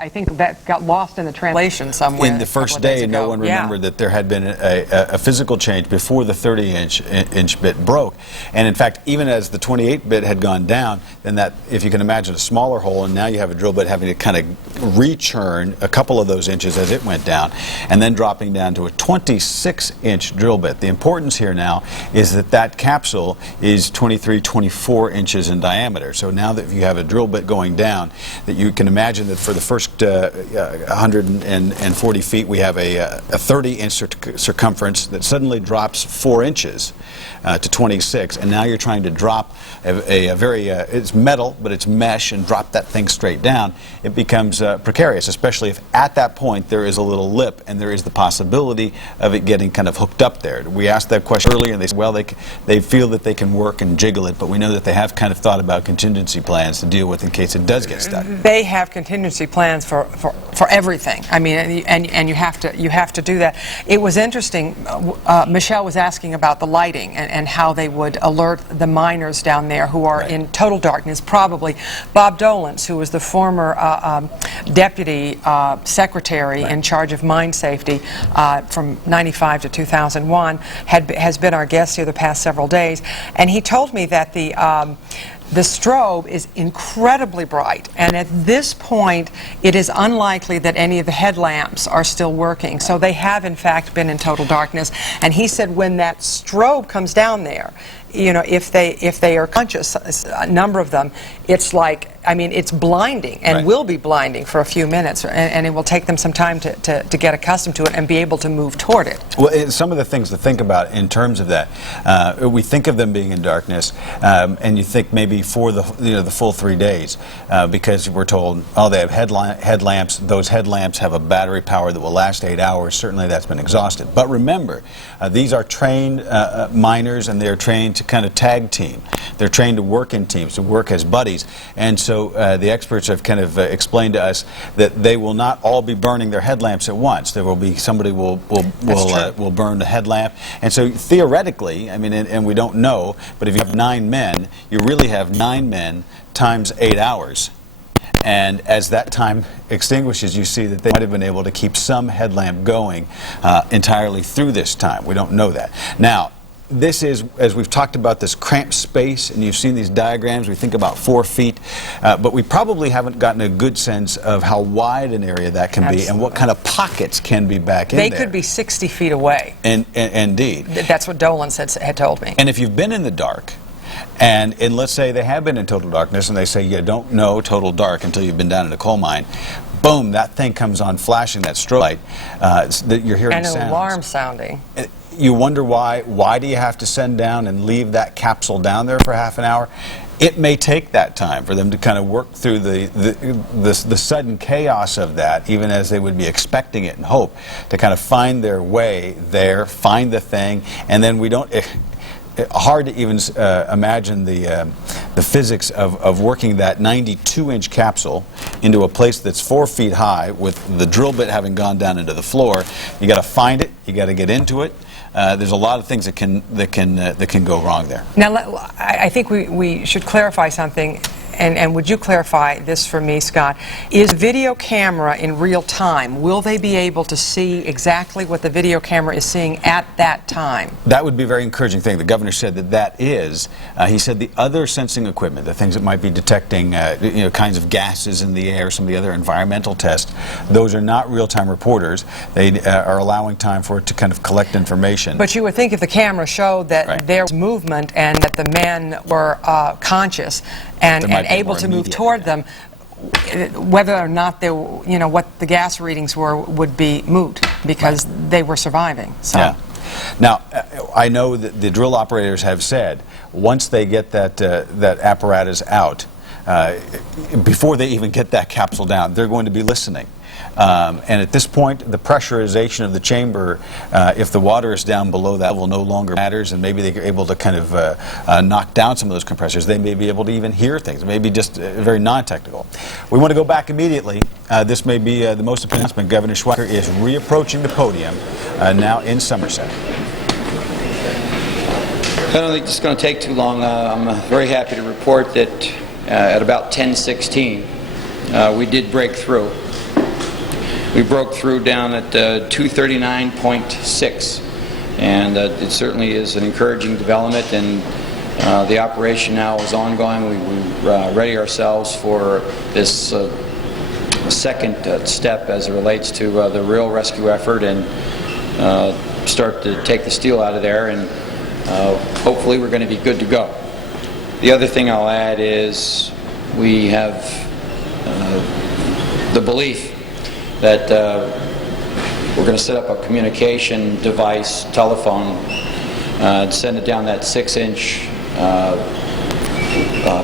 I think that got lost in the translation somewhere. In the first day, no one remembered that there had been a physical change before the 30-inch bit broke. And in fact, even as the 28-bit had gone down, then that, if you can imagine a smaller hole, and now you have a drill bit having to kind of rechurn a couple of those inches as it went down, and then dropping down to a 26-inch drill bit. The importance here now is that that capsule is 23, 24 inches in diameter. So now that you have a drill bit going down, that you can imagine that for the first 140 feet, we have a 30-inch circumference that suddenly drops 4 inches to 26, and now you're trying to drop a very, it's metal, but it's mesh, and drop that thing straight down. It becomes precarious, especially if at that point there is a little lip and there is the possibility of it getting kind of hooked up there. We asked that question earlier, and they said, well, they feel that they can work and jiggle it, but we know that they have kind of thought about contingency plans to deal with in case it does get stuck. They have contingency plans for everything. I mean, and you have to do that. It was interesting. Michelle was asking about the lighting and how they would alert the miners down there who are in total darkness. Probably Bob Dolans, who was the former deputy secretary in charge of mine safety from '95 to 2001, has been our guest here the past several days, and he told me that the strobe is incredibly bright, and at this point it is unlikely that any of the headlamps are still working. So they have in fact been in total darkness, and he said when that strobe comes down there, you know, if they are conscious, a number of them, it's like, I mean, it's blinding, and will be blinding for a few minutes, and it will take them some time to get accustomed to it and be able to move toward it. Well, some of the things to think about in terms of that, we think of them being in darkness, and you think maybe for the the full 3 days, because we're told, oh, they have headlamps. Those headlamps have a battery power that will last 8 hours. Certainly, that's been exhausted. But remember, these are trained miners, and they're trained to kind of tag team. They're trained to work in teams, to work as buddies, and so the experts have kind of explained to us that they will not all be burning their headlamps at once. There will be somebody will burn the headlamp, and so theoretically, I mean, and we don't know, but if you have 9 men, you really have 9 men times 8 hours. And as that time extinguishes, you see that they might have been able to keep some headlamp going entirely through this time. We don't know that. Now, this is, as we've talked about, this cramped space, and you've seen these diagrams, we think about 4 feet, but we probably haven't gotten a good sense of how wide an area that can be and what kind of pockets can be back in there. They could be 60 feet away. Indeed. That's what Dolan had told me. And if you've been in the dark, and let's say they have been in total darkness, and they say you don't know total dark until you've been down in a coal mine, boom, that thing comes on flashing, that strobe light, that you're hearing sounds. And an alarm sounding. You wonder why do you have to send down and leave that capsule down there for half an hour? It may take that time for them to kind of work through the sudden chaos of that, even as they would be expecting it and hope, to kind of find their way there, find the thing, and then we don't... hard to even imagine the physics of working that 92-inch capsule into a place that's 4 feet high with the drill bit having gone down into the floor. You got to find it. You got to get into it. There's a lot of things that can go wrong there. Now, I think we should clarify something. And would you clarify this for me, Scott? Is video camera in real time? Will they be able to see exactly what the video camera is seeing at that time? That would be a very encouraging thing. The governor said that is. He said the other sensing equipment, the things that might be detecting kinds of gases in the air, some of the other environmental tests, those are not real-time reporters. They are allowing time for it to kind of collect information. But you would think if the camera showed that there was movement and that the men were conscious and able to move toward them, whether or not they, what the gas readings were would be moot because they were surviving. So. Yeah. Now, I know that the drill operators have said once they get that apparatus out, before they even get that capsule down, they're going to be listening. And at this point, the pressurization of the chamber, if the water is down below that level, no longer matters, and maybe they're able to kind of knock down some of those compressors. They may be able to even hear things, maybe just very non-technical. We want to go back immediately. This may be the most important announcement. Governor Schweiker is reapproaching the podium now in Somerset. I don't think this is going to take too long. I'm very happy to report that at about 10:16, we did break through. we broke through down at 239.6, and it certainly is an encouraging development, and the operation now is ongoing. We ready ourselves for this second step as it relates to the real rescue effort, and start to take the steel out of there, and hopefully we're going to be good to go. The other thing I'll add is we have the belief that we're going to set up a communication device, telephone, and send it down that 6-inch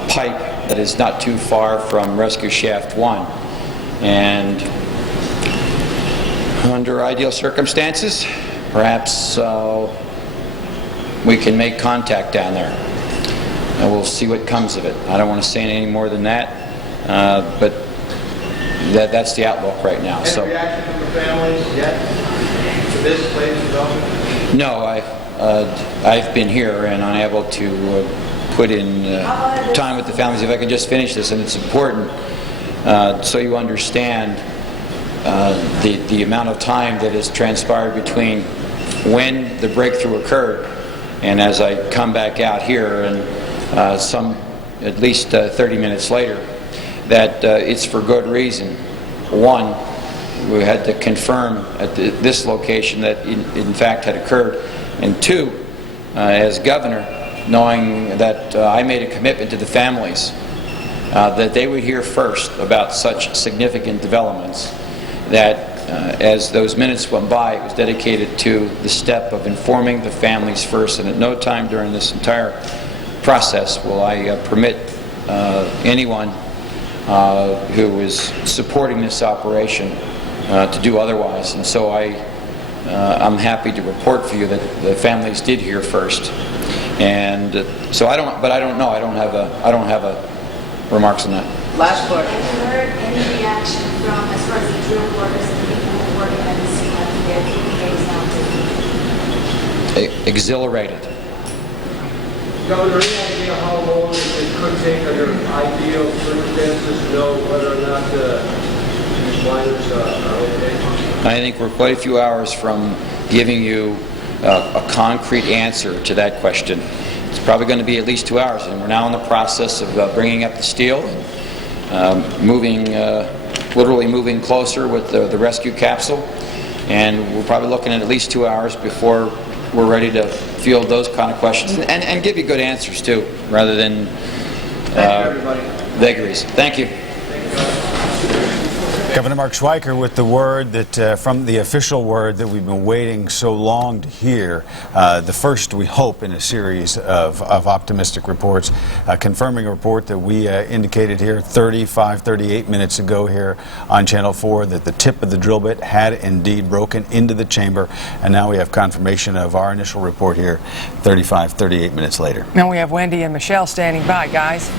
pipe that is not too far from rescue shaft 1. And under ideal circumstances, perhaps we can make contact down there. And we'll see what comes of it. I don't want to say any more than that, but that's the outlook right now. Any reaction from the families yet to this latest development? No, I've been here and unable to put in time with the families. If I could just finish this, and it's important so you understand the amount of time that has transpired between when the breakthrough occurred and as I come back out here, and at least 30 minutes later, that it's for good reason. One, we had to confirm at this location that in fact had occurred, and two, as governor, knowing that I made a commitment to the families that they would hear first about such significant developments, that as those minutes went by, it was dedicated to the step of informing the families first, and at no time during this entire process will I permit anyone who is supporting this operation to do otherwise. And so I'm happy to report for you that the families did hear first. And so I don't know. I don't have a remarks on that. Last question. Have you heard any reaction from, as far as the drill workers and the people who are working at the scene after their 2 days now? Exhilarated. Governor, any idea how long it could take under ideal circumstances to know whether or not these miners are okay? I think we're quite a few hours from giving you a concrete answer to that question. It's probably going to be at least 2 hours, and we're now in the process of bringing up the steel, literally moving closer with the rescue capsule, and we're probably looking at least 2 hours before we're ready to field those kind of questions and give you good answers too, rather than vagaries. Thank you. Governor Mark Schweiker with the word that, from the official word that we've been waiting so long to hear, the first, we hope, in a series of optimistic reports, confirming a report that we indicated here 38 minutes ago here on Channel 4, that the tip of the drill bit had indeed broken into the chamber, and now we have confirmation of our initial report here 38 minutes later. And we have Wendy and Michelle standing by, guys.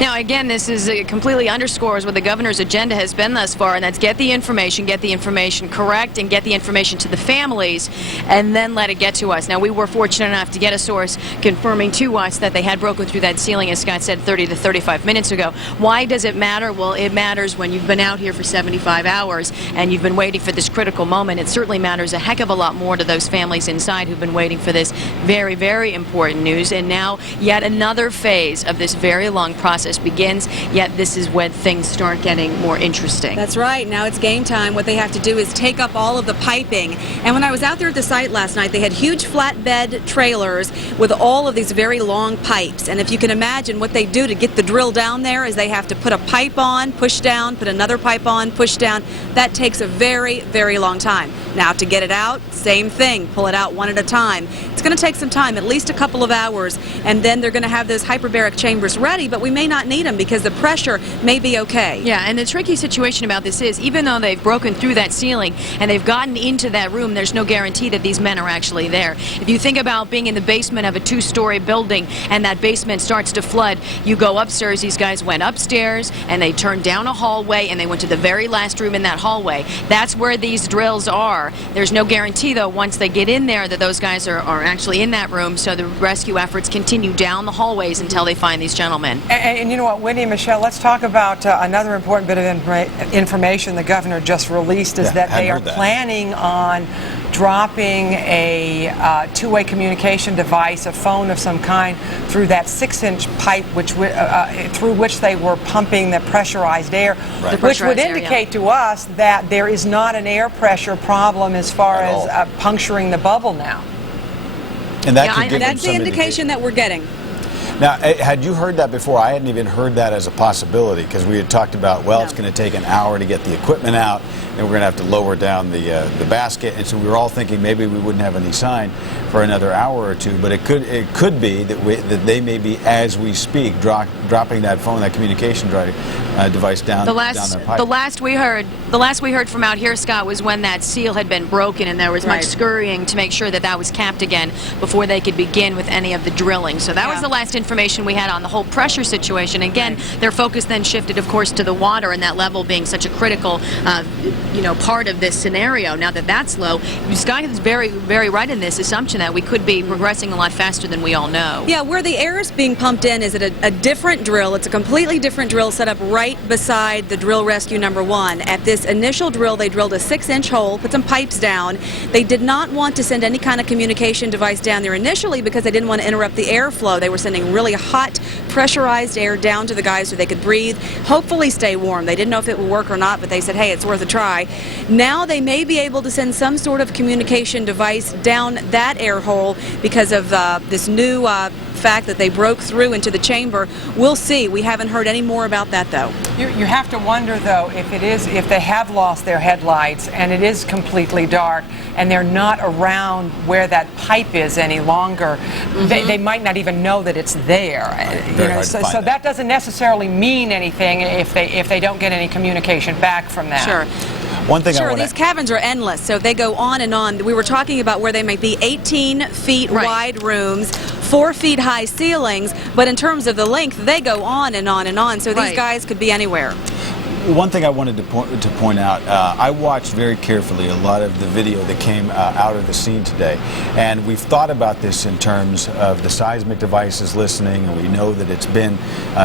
Now, again, this is completely underscores what the governor's agenda has been thus far, and that's get the information correct, and get the information to the families, and then let it get to us. Now, we were fortunate enough to get a source confirming to us that they had broken through that ceiling, as Scott said, 30 to 35 minutes ago. Why does it matter? Well, it matters when you've been out here for 75 hours and you've been waiting for this critical moment. It certainly matters a heck of a lot more to those families inside who've been waiting for this very, very important news. And now, yet another phase of this very long process begins, yet this is when things start getting more interesting. That's right. Now it's game time. What they have to do is take up all of the piping. And when I was out there at the site last night, they had huge flatbed trailers with all of these very long pipes. And if you can imagine what they do to get the drill down there is they have to put a pipe on, push down, put another pipe on, push down. That takes a very, very long time. Now to get it out, same thing. Pull it out one at a time. It's going to take some time, at least a couple of hours, and then they're going to have those hyperbaric chambers ready, but we may not need them because the pressure may be okay. Yeah, and the tricky situation about this is, even though they've broken through that ceiling and they've gotten into that room, there's no guarantee that these men are actually there. If you think about being in the basement of a 2-story building and that basement starts to flood, you go upstairs. These guys went upstairs and they turned down a hallway and they went to the very last room in that hallway. That's where these drills are. are. There's no guarantee, though, once they get in there that those guys are actually in that room, so the rescue efforts continue down the hallways until they find these gentlemen. And you know what, Wendy and Michelle, let's talk about another important bit of information the governor just released is that they are planning on dropping a two-way communication device, a phone of some kind, through that 6-inch pipe through which they were pumping the pressurized air, which would indicate to us that there is not an air pressure problem as far as puncturing the bubble now. And that could give that's the indication that we're getting. Now, had you heard that before? I hadn't even heard that as a possibility, because we had talked about, well, it's going to take an hour to get the equipment out, and we're going to have to lower down the basket, and so we were all thinking maybe we wouldn't have any sign for another hour or two, but it could be that they may be, as we speak, dropping that phone, that communication device down their pipe. The last we heard from out here, Scott, was when that seal had been broken, and there was much scurrying to make sure that that was capped again before they could begin with any of the drilling. So that was the last information we had on the whole pressure situation. Again, their focus then shifted, of course, to the water, and that level being such a critical part of this scenario. Now that that's low, Scott is very, very right in this assumption that we could be progressing a lot faster than we all know. Yeah, where the air is being pumped in is at a different drill. It's a completely different drill set up right beside the drill rescue #1. At this initial drill, they drilled a 6-inch hole, put some pipes down. They did not want to send any kind of communication device down there initially because they didn't want to interrupt the airflow. They were sending really hot, pressurized air down to the guys so they could breathe, hopefully stay warm. They didn't know if it would work or not, but they said, hey, it's worth a try. Now they may be able to send some sort of communication device down that air hole because of this new fact that they broke through into the chamber. We'll see. We haven't heard any more about that, though. You have to wonder, though, if they have lost their headlights and it is completely dark and they're not around where that pipe is any longer, they might not even know that it's there. So that doesn't necessarily mean anything if they don't get any communication back from that. Sure. One thing these caverns are endless, so they go on and on. We were talking about where they might be 18 feet wide rooms, 4 feet high ceilings, but in terms of the length, they go on and on and on, so these guys could be anywhere. One thing I wanted to point out, I watched very carefully a lot of the video that came out of the scene today, and we've thought about this in terms of the seismic devices listening, and we know that it's been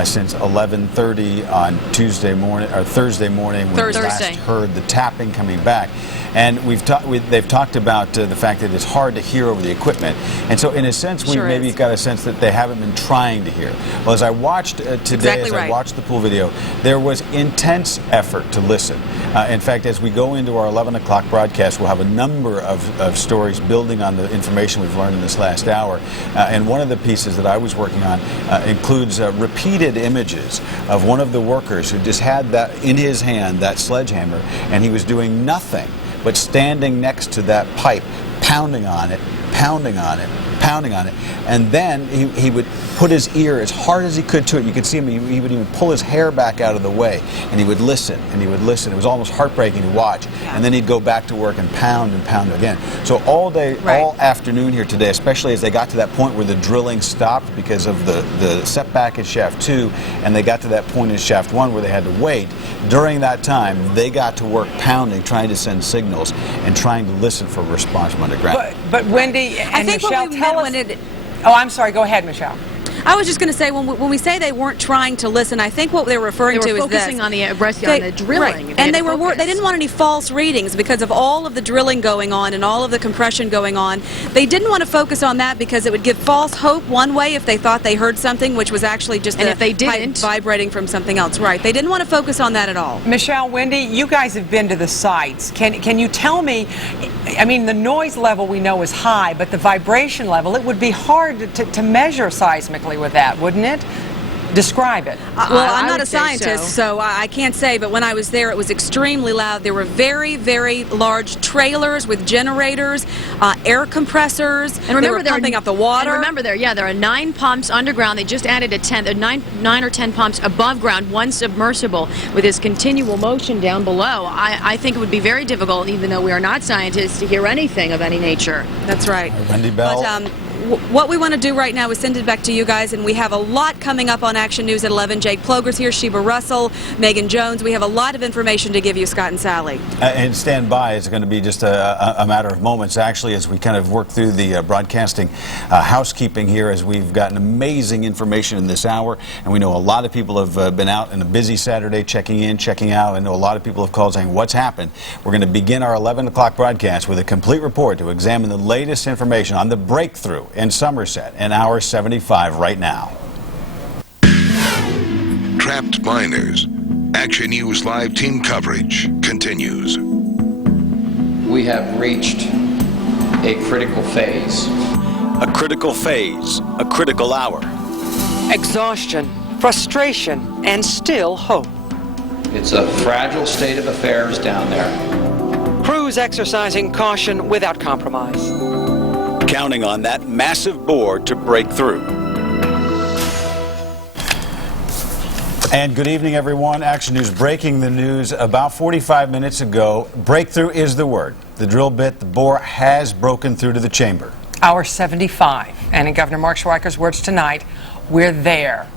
since 11:30 on Thursday morning when we last heard the tapping coming back. And they've talked about the fact that it's hard to hear over the equipment. And so in a sense, we maybe got a sense that they haven't been trying to hear. Well, as I watched today, I watched the pool video, there was intense effort to listen. In fact, as we go into our 11 o'clock broadcast, we'll have a number of stories building on the information we've learned in this last hour. And one of the pieces that I was working on includes repeated images of one of the workers who just had that in his hand, that sledgehammer, and he was doing nothing but standing next to that pipe, pounding on it, pounding on it, pounding on it. And then he would put his ear as hard as he could to it. You could see him, he would even pull his hair back out of the way, and he would listen, and he would listen. It was almost heartbreaking to watch. And then he'd go back to work and pound again. So all day, all afternoon here today, especially as they got to that point where the drilling stopped because of the setback in shaft 2, and they got to that point in shaft 1 where they had to wait. During that time, they got to work pounding, trying to send signals, and trying to listen for a response from underground. But Wendy and Michelle, tell us... Oh, I'm sorry. Go ahead, Michelle. I was just going to say, when we say they weren't trying to listen, I think what they were referring to is focusing on the drilling. And they didn't want any false readings because of all of the drilling going on and all of the compression going on. They didn't want to focus on that because it would give false hope one way if they thought they heard something, which was actually just pipe vibrating from something else. Right. They didn't want to focus on that at all. Michelle, Wendy, you guys have been to the sites. Can you tell me, I mean, the noise level we know is high, but the vibration level, it would be hard to measure seismically with that, wouldn't it? Describe it. Well, I'm not a scientist, so I can't say, but when I was there, it was extremely loud. There were very, very large trailers with generators, air compressors, and remember, they were pumping up the water. And remember, there are 9 pumps underground. They just added a 10th, 9 or 10 pumps above ground, 1 submersible, with this continual motion down below. I think it would be very difficult, even though we are not scientists, to hear anything of any nature. That's right. Wendy Bell. But, what we want to do right now is send it back to you guys, and we have a lot coming up on Action News at 11. Jake Ploger's here, Sheba Russell, Megan Jones. We have a lot of information to give you, Scott and Sally. And stand by. It's going to be just a matter of moments, actually, as we kind of work through the broadcasting housekeeping here, as we've gotten amazing information in this hour. And we know a lot of people have been out on a busy Saturday checking in, checking out. I know a lot of people have called saying, what's happened? We're going to begin our 11 o'clock broadcast with a complete report to examine the latest information on the breakthrough in Somerset in hour 75 right now. Trapped miners. Action News Live team coverage continues. We have reached a critical phase. A critical phase, a critical hour. Exhaustion, frustration, and still hope. It's a fragile state of affairs down there. Crews exercising caution without compromise. Counting on that massive board to break through. And good evening, everyone. Action News breaking the news about 45 minutes ago. Breakthrough is the word. The drill bit, the bore, has broken through to the chamber. Hour 75. And in Governor Mark Schweiker's words tonight, we're there.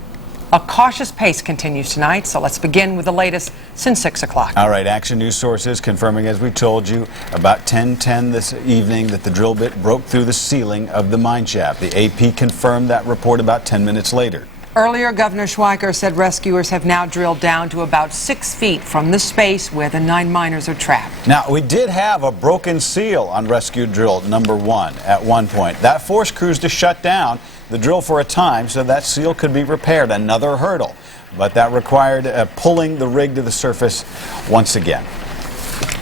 A cautious pace continues tonight, so let's begin with the latest since 6 o'clock. All right, Action News sources confirming, as we told you, about 10:10 this evening that the drill bit broke through the ceiling of the mine shaft. The AP confirmed that report about 10 minutes later. Earlier, Governor Schweiker said rescuers have now drilled down to about 6 feet from the space where the 9 miners are trapped. Now, we did have a broken seal on rescue drill number 1 at one point. That forced crews to shut down the drill for a time so that seal could be repaired, another hurdle. But that required pulling the rig to the surface once again.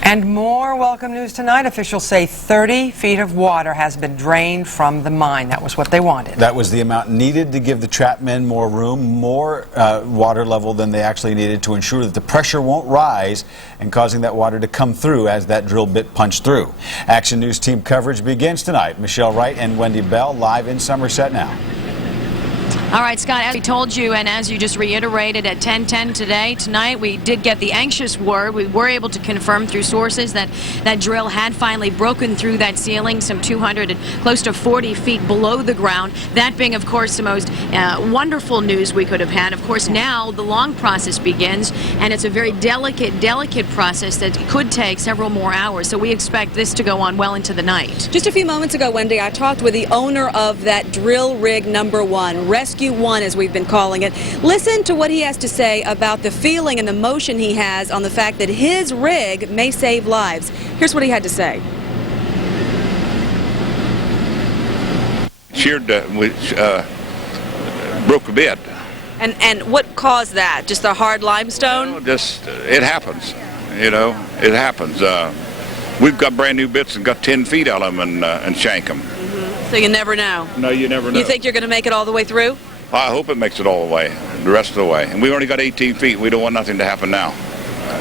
And more welcome news tonight. Officials say 30 feet of water has been drained from the mine. That was what they wanted. That was the amount needed to give the trapped men more room, more water level than they actually needed to ensure that the pressure won't rise and causing that water to come through as that drill bit punched through. Action News team coverage begins tonight. Michelle Wright and Wendy Bell live in Somerset now. All right, Scott, as we told you and as you just reiterated at 10:10 tonight, we did get the anxious word. We were able to confirm through sources that that drill had finally broken through that ceiling, some 200 and close to 40 feet below the ground. That being, of course, the most wonderful news we could have had. Of course, now the long process begins, and it's a very delicate process that could take several more hours. So we expect this to go on well into the night. Just a few moments ago, Wendy, I talked with the owner of that drill rig number 1, Rescue 1 as we've been calling it. Listen to what he has to say about the feeling and the motion he has on the fact that his rig may save lives. Here's what he had to say. Sheared, broke a bit. And what caused that? Just the hard limestone? It happens. You know, it happens. We've got brand new bits and got 10 feet out of them and shank them. So you never know. No, you never know. You think you're going to make it all the way through? I hope it makes it all the way, the rest of the way. And we've only got 18 feet. We don't want nothing to happen now.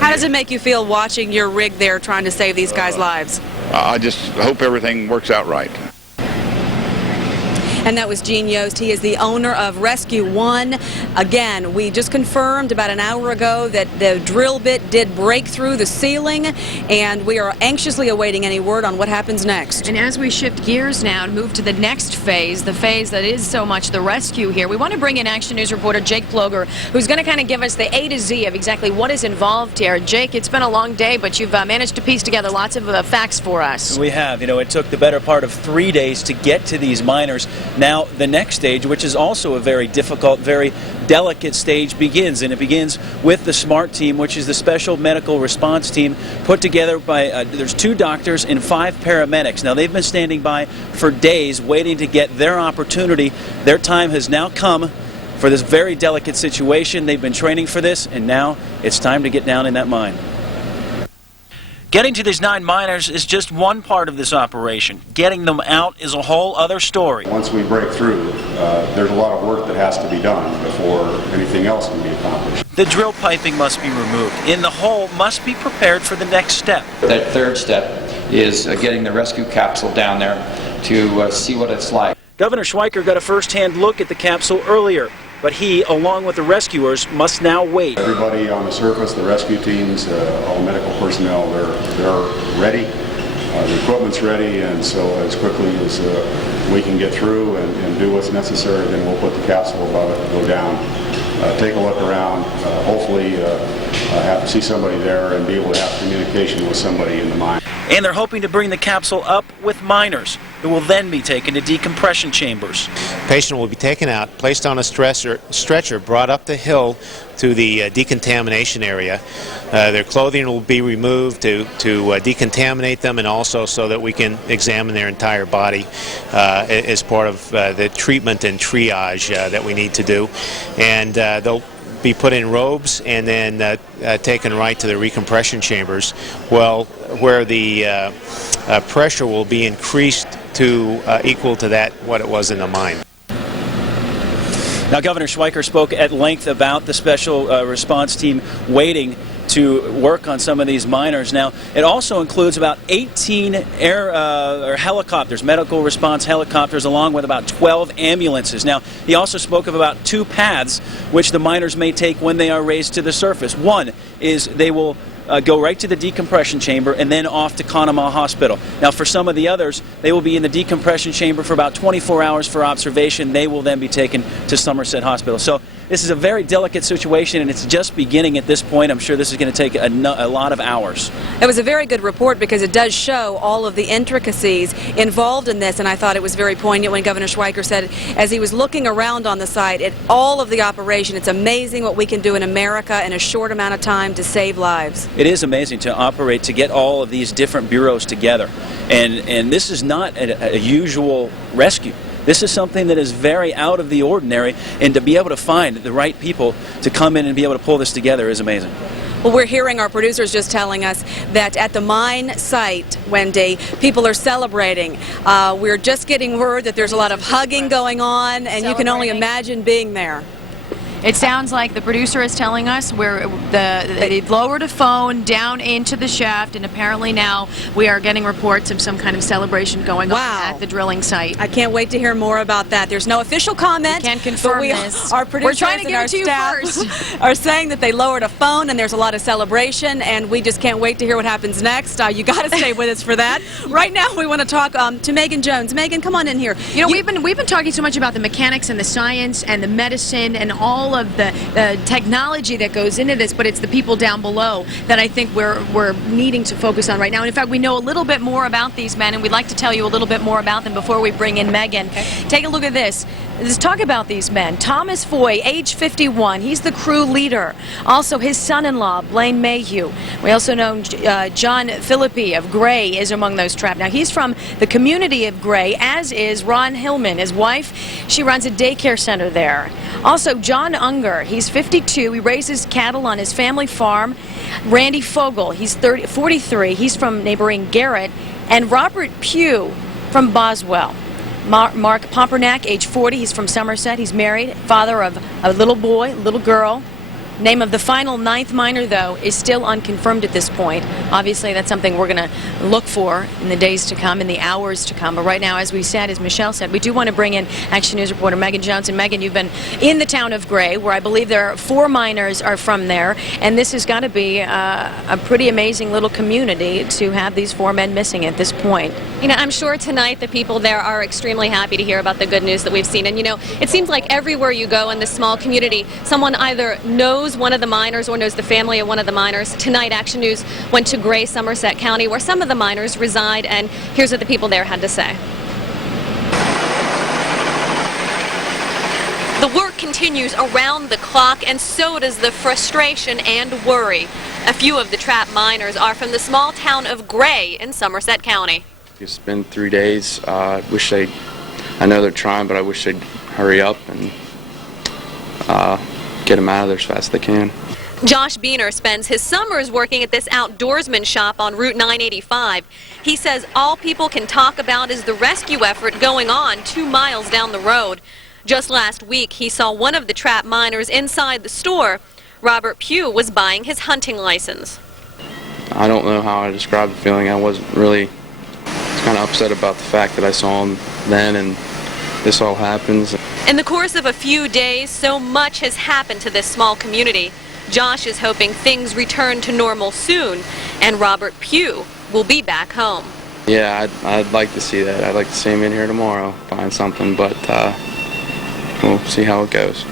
How does it make you feel watching your rig there trying to save these guys' lives? I just hope everything works out right. And that was Gene Yost. He is the owner of Rescue 1. Again, we just confirmed about an hour ago that the drill bit did break through the ceiling, and we are anxiously awaiting any word on what happens next. And as we shift gears now and move to the next phase, the phase that is so much the rescue here, we want to bring in Action News reporter Jake Ploger, who's going to kind of give us the A to Z of exactly what is involved here. Jake, it's been a long day, but you've managed to piece together lots of facts for us. We have. You know, it took the better part of 3 days to get to these miners. Now, the next stage, which is also a very difficult, very delicate stage, begins. And it begins with the SMART team, which is the Special Medical Response Team, put together by, there's 2 doctors and 5 paramedics. Now, they've been standing by for days waiting to get their opportunity. Their time has now come for this very delicate situation. They've been training for this, and now it's time to get down in that mine. Getting to these 9 miners is just one part of this operation. Getting them out is a whole other story. Once we break through, there's a lot of work that has to be done before anything else can be accomplished. The drill piping must be removed, and the hole must be prepared for the next step. That third step is getting the rescue capsule down there to see what it's like. Governor Schweiker got a first-hand look at the capsule earlier, but he, along with the rescuers, must now wait. Everybody on the surface, the rescue teams, all medical personnel, they're ready. The equipment's ready, and so as quickly as we can get through and do what's necessary, then we'll put the capsule above it and go down, take a look around, hopefully see somebody there and be able to have communication with somebody in the mine. And they're hoping to bring the capsule up with miners, who will then be taken to decompression chambers. The patient will be taken out, placed on a stretcher, brought up the hill to the decontamination area. Their clothing will be removed to decontaminate them, and also so that we can examine their entire body as part of the treatment and triage that we need to do. And they'll be put in robes and then taken right to the recompression chambers, where the pressure will be increased to equal to what it was in the mine. Now, Governor Schweiker spoke at length about the special response team waiting to work on some of these miners. Now, it also includes about 18 helicopters, medical response helicopters, along with about 12 ambulances. Now, he also spoke of about 2 paths which the miners may take when they are raised to the surface. One is they will go right to the decompression chamber and then off to Conemaugh Hospital. Now, for some of the others, they will be in the decompression chamber for about 24 hours for observation. They will then be taken to Somerset Hospital. So this is a very delicate situation, and it's just beginning at this point. I'm sure this is going to take a lot of hours. It was a very good report because it does show all of the intricacies involved in this, and I thought it was very poignant when Governor Schweiker said, as he was looking around on the site at all of the operation, it's amazing what we can do in America in a short amount of time to save lives. It is amazing to operate, to get all of these different bureaus together, and this is not a usual rescue. This is something that is very out of the ordinary, and to be able to find the right people to come in and be able to pull this together is amazing. Well, we're hearing our producers just telling us that at the mine site, Wendy, people are celebrating. We're just getting word that there's a lot of hugging going on, and you can only imagine being there. It sounds like the producer is telling us where they've lowered a phone down into the shaft, and apparently now we are getting reports of some kind of celebration going on at the drilling site. I can't wait to hear more about that. There's no official comment. We can't confirm this. Our producers We're trying to get it to you first. Are saying that they lowered a phone and there's a lot of celebration, and we just can't wait to hear what happens next. You got to stay with us for that. Right now, we want to talk to Megan Jones. Megan, come on in here. You know, we've been talking so much about the mechanics and the science and the medicine and all of the technology that goes into this, but it's the people down below that I think we're needing to focus on right now. And in fact, we know a little bit more about these men, and we'd like to tell you a little bit more about them before we bring in Megan. Okay. Take a look at this. Let's talk about these men. Thomas Foy, age 51. He's the crew leader. Also, his son-in-law, Blaine Mayhew. We also know John Philippi of Gray is among those trapped. Now, he's from the community of Gray, as is Ron Hillman. His wife, she runs a daycare center there. Also, John Unger, he's 52. He raises cattle on his family farm. Randy Fogel, he's 43. He's from neighboring Garrett. And Robert Pugh from Boswell. Mark Pompernak, age 40. He's from Somerset. He's married, father of a little boy, little girl. Name of the final 9th miner, though, is still unconfirmed at this point. Obviously, that's something we're going to look for in the days to come, in the hours to come. But right now, as we said, as Michelle said, we do want to bring in Action News reporter Megan Jones. And Megan, you've been in the town of Gray, where I believe there are 4 miners are from there. And this has got to be a pretty amazing little community to have these 4 men missing at this point. You know, I'm sure tonight the people there are extremely happy to hear about the good news that we've seen. And, you know, it seems like everywhere you go in this small community, someone either knows one of the miners or knows the family of one of the miners. Tonight, Action News went to Gray, Somerset County, where some of the miners reside, and here's what the people there had to say. The work continues around the clock, and so does the frustration and worry. A few of the trapped miners are from the small town of Gray in Somerset County. It's been 3 days. I know they're trying, but I wish they'd hurry up and get them out of there as fast as they can. Josh Beener spends his summers working at this outdoorsman shop on Route 985. He says all people can talk about is the rescue effort going on 2 miles down the road. Just last week, he saw one of the trapped miners inside the store. Robert Pugh was buying his hunting license. I don't know how I describe the feeling. I was kind of upset about the fact that I saw him then and this all happens. In the course of a few days, so much has happened to this small community. Josh is hoping things return to normal soon, and Robert Pugh will be back home. Yeah, I'd like to see that. I'd like to see him in here tomorrow, find something, but we'll see how it goes.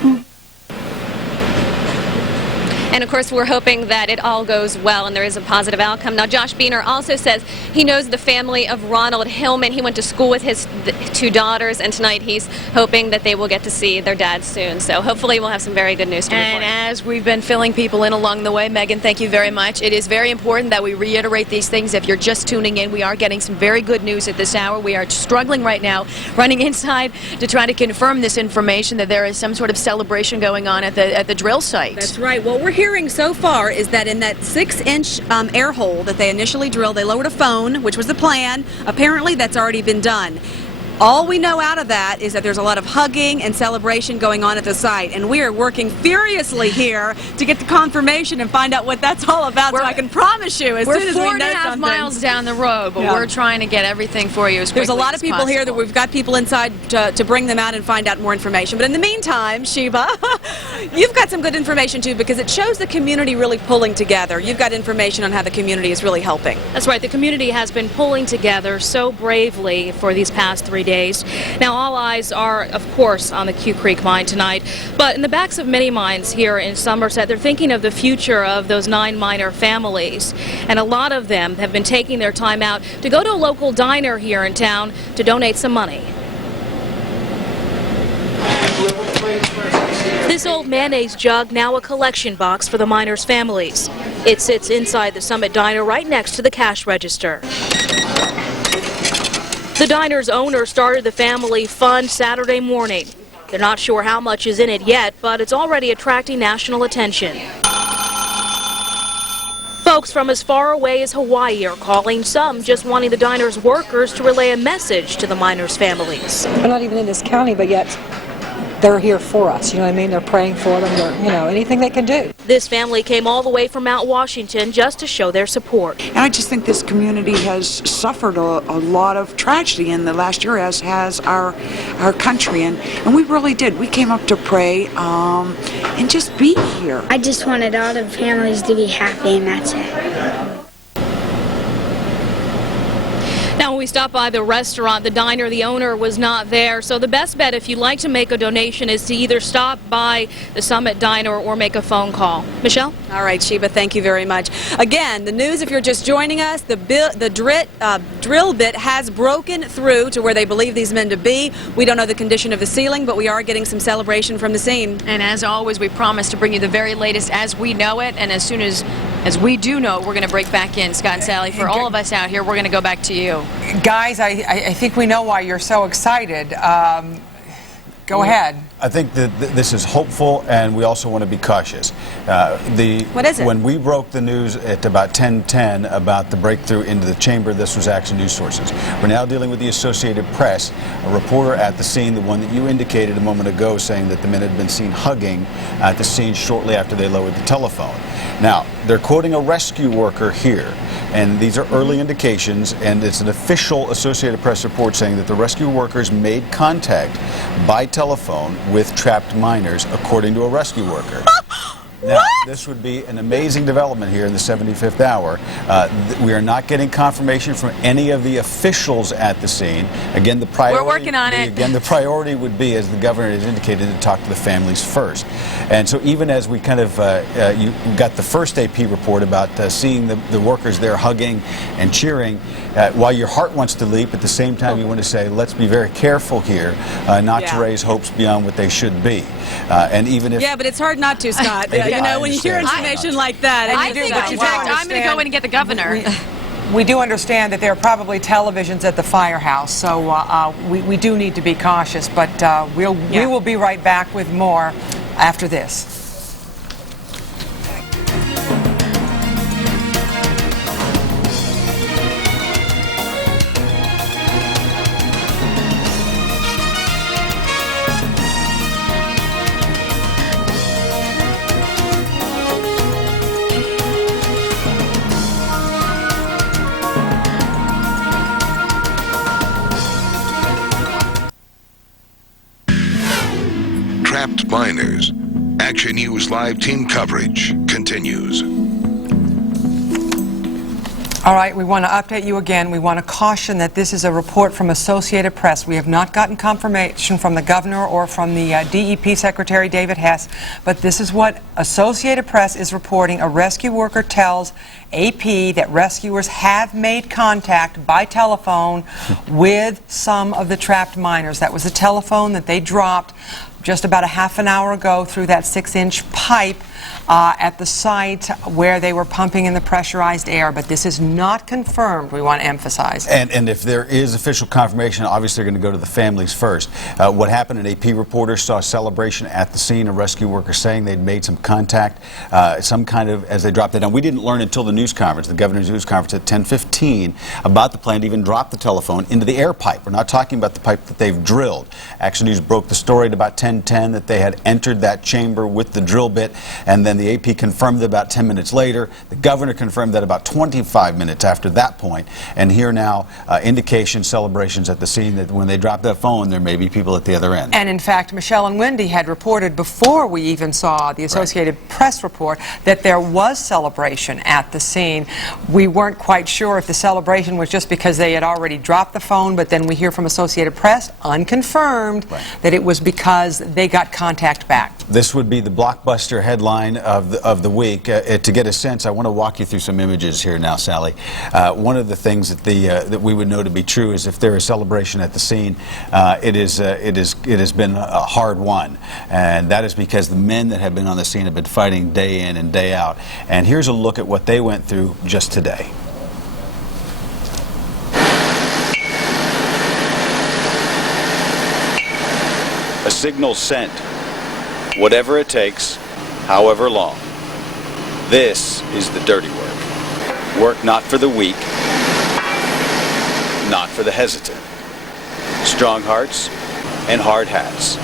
And of course, we're hoping that it all goes well and there is a positive outcome. Now, Josh Beener also says he knows the family of Ronald Hillman. He went to school with his two daughters, and tonight he's hoping that they will get to see their dad soon. So hopefully we'll have some very good news to report. And as we've been filling people in along the way, Megan, thank you very much. It is very important that we reiterate these things. If you're just tuning in, we are getting some very good news at this hour. We are struggling right now, running inside to try to confirm this information that there is some sort of celebration going on at the drill site. That's right. What we're hearing so far is that in that 6-inch air hole that they initially drilled, they lowered a phone, which was the plan. Apparently, that's already been done. All we know out of that is that there's a lot of hugging and celebration going on at the site, and we are working furiously here to get the confirmation and find out what that's all about. So I can promise you, as soon as we know something. We're 4.5 miles down the road, but we're trying to get everything for you as quickly as possible. There's a lot of people here that we've got people inside to bring them out and find out more information. But in the meantime, Sheba, you've got some good information too, because it shows the community really pulling together. You've got information on how the community is really helping. That's right. The community has been pulling together so bravely for these past 3 days. Now, all eyes are, of course, on the Q Creek mine tonight, but in the backs of many mines here in Somerset, they're thinking of the future of those 9 miner families, and a lot of them have been taking their time out to go to a local diner here in town to donate some money. This old mayonnaise jug, now a collection box for the miners' families. It sits inside the Summit Diner right next to the cash register. The diner's owner started the family fund Saturday morning. They're not sure how much is in it yet, but it's already attracting national attention. Folks from as far away as Hawaii are calling, some just wanting the diner's workers to relay a message to the miners' families. They're not even in this county, but yet they're here for us. You know what I mean? They're praying for them. They're, you know, anything they can do. This family came all the way from Mount Washington just to show their support. And I just think this community has suffered a lot of tragedy in the last year, as has our country, and we really did. We came up to pray and just be here. I just wanted all the families to be happy, and that's it. Now, when we stopped by the restaurant, the diner, the owner was not there. So the best bet, if you'd like to make a donation, is to either stop by the Summit Diner or make a phone call. Michelle? All right, Sheba, thank you very much. Again, the news, if you're just joining us, the drill bit has broken through to where they believe these men to be. We don't know the condition of the ceiling, but we are getting some celebration from the scene. And as always, we promise to bring you the very latest as we know it, and as soon as we do know it, we're going to break back in. Scott and Sally, for all of us out here, we're going to go back to you. Guys, I think we know why you're so excited. Go ahead. I think that this is hopeful, and we also want to be cautious. What is it? When we broke the news at about 10:10 about the breakthrough into the chamber, this was Action News sources. We're now dealing with the Associated Press, a reporter at the scene, the one that you indicated a moment ago, saying that the men had been seen hugging at the scene shortly after they lowered the telephone. Now, they're quoting a rescue worker here, and these are early indications, and it's an official Associated Press report saying that the rescue workers made contact by telephone with trapped miners, according to a rescue worker. Now, this would be an amazing development here in the 75th hour. We are not getting confirmation from any of the officials at the scene. Again, the priority, we're working on it. Again, the priority would be, as the governor has indicated, to talk to the families first. And so even as we kind of, you got the first AP report about seeing the workers there hugging and cheering, while your heart wants to leap, at the same time you want to say, let's be very careful here not to raise hopes beyond what they should be. And even if... Yeah, but it's hard not to, Scott. You know, when you hear information like that. I think, in fact, I'm going to go in and get the governor. We do understand that there are probably televisions at the firehouse, so we do need to be cautious, but we will be right back with more after this. Trapped miners. Action News Live team coverage continues. All right, we want to update you again. We want to caution that this is a report from Associated Press. We have not gotten confirmation from the governor or from the DEP Secretary David Hess, but this is what Associated Press is reporting. A rescue worker tells AP that rescuers have made contact by telephone with some of the trapped miners. That was the telephone that they dropped just about a half an hour ago through that 6-inch pipe at the site where they were pumping in the pressurized air. But this is not confirmed, we want to emphasize. And if there is official confirmation, obviously they're going to go to the families first. What happened, an AP reporter saw a celebration at the scene, a rescue worker saying they'd made some contact, some kind of, as they dropped it down. We didn't learn until the news conference, the governor's news conference at 10:15, about the plan to even drop the telephone into the air pipe. We're not talking about the pipe that they've drilled. Action News broke the story at about 10:10 that they had entered that chamber with the drill bit, and then the AP confirmed that about 10 minutes later. The governor confirmed that about 25 minutes after that point. And here now, indications, celebrations at the scene that when they drop that phone, there may be people at the other end. And in fact, Michelle and Wendy had reported before we even saw the Associated Press report that there was celebration at the scene. We weren't quite sure if the celebration was just because they had already dropped the phone, but then we hear from Associated Press, unconfirmed, that it was because they got contact back. This would be the blockbuster headline of the week. To get a sense, I want to walk you through some images here now, Sally. One of the things that we would know to be true is if there is celebration at the scene, it has been a hard won, and that is because the men that have been on the scene have been fighting day in and day out. And here's a look at what they went through just today. A signal sent, whatever it takes, however long. This is the dirty work. Work not for the weak, not for the hesitant. Strong hearts and hard hats.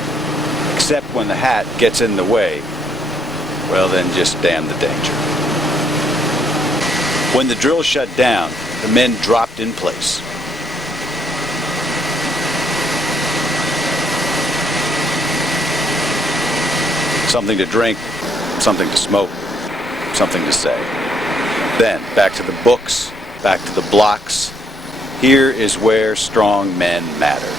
Except when the hat gets in the way, well then just damn the danger. When the drill shut down, the men dropped in place. Something to drink, something to smoke, something to say. Then, back to the books, back to the blocks. Here is where strong men matter.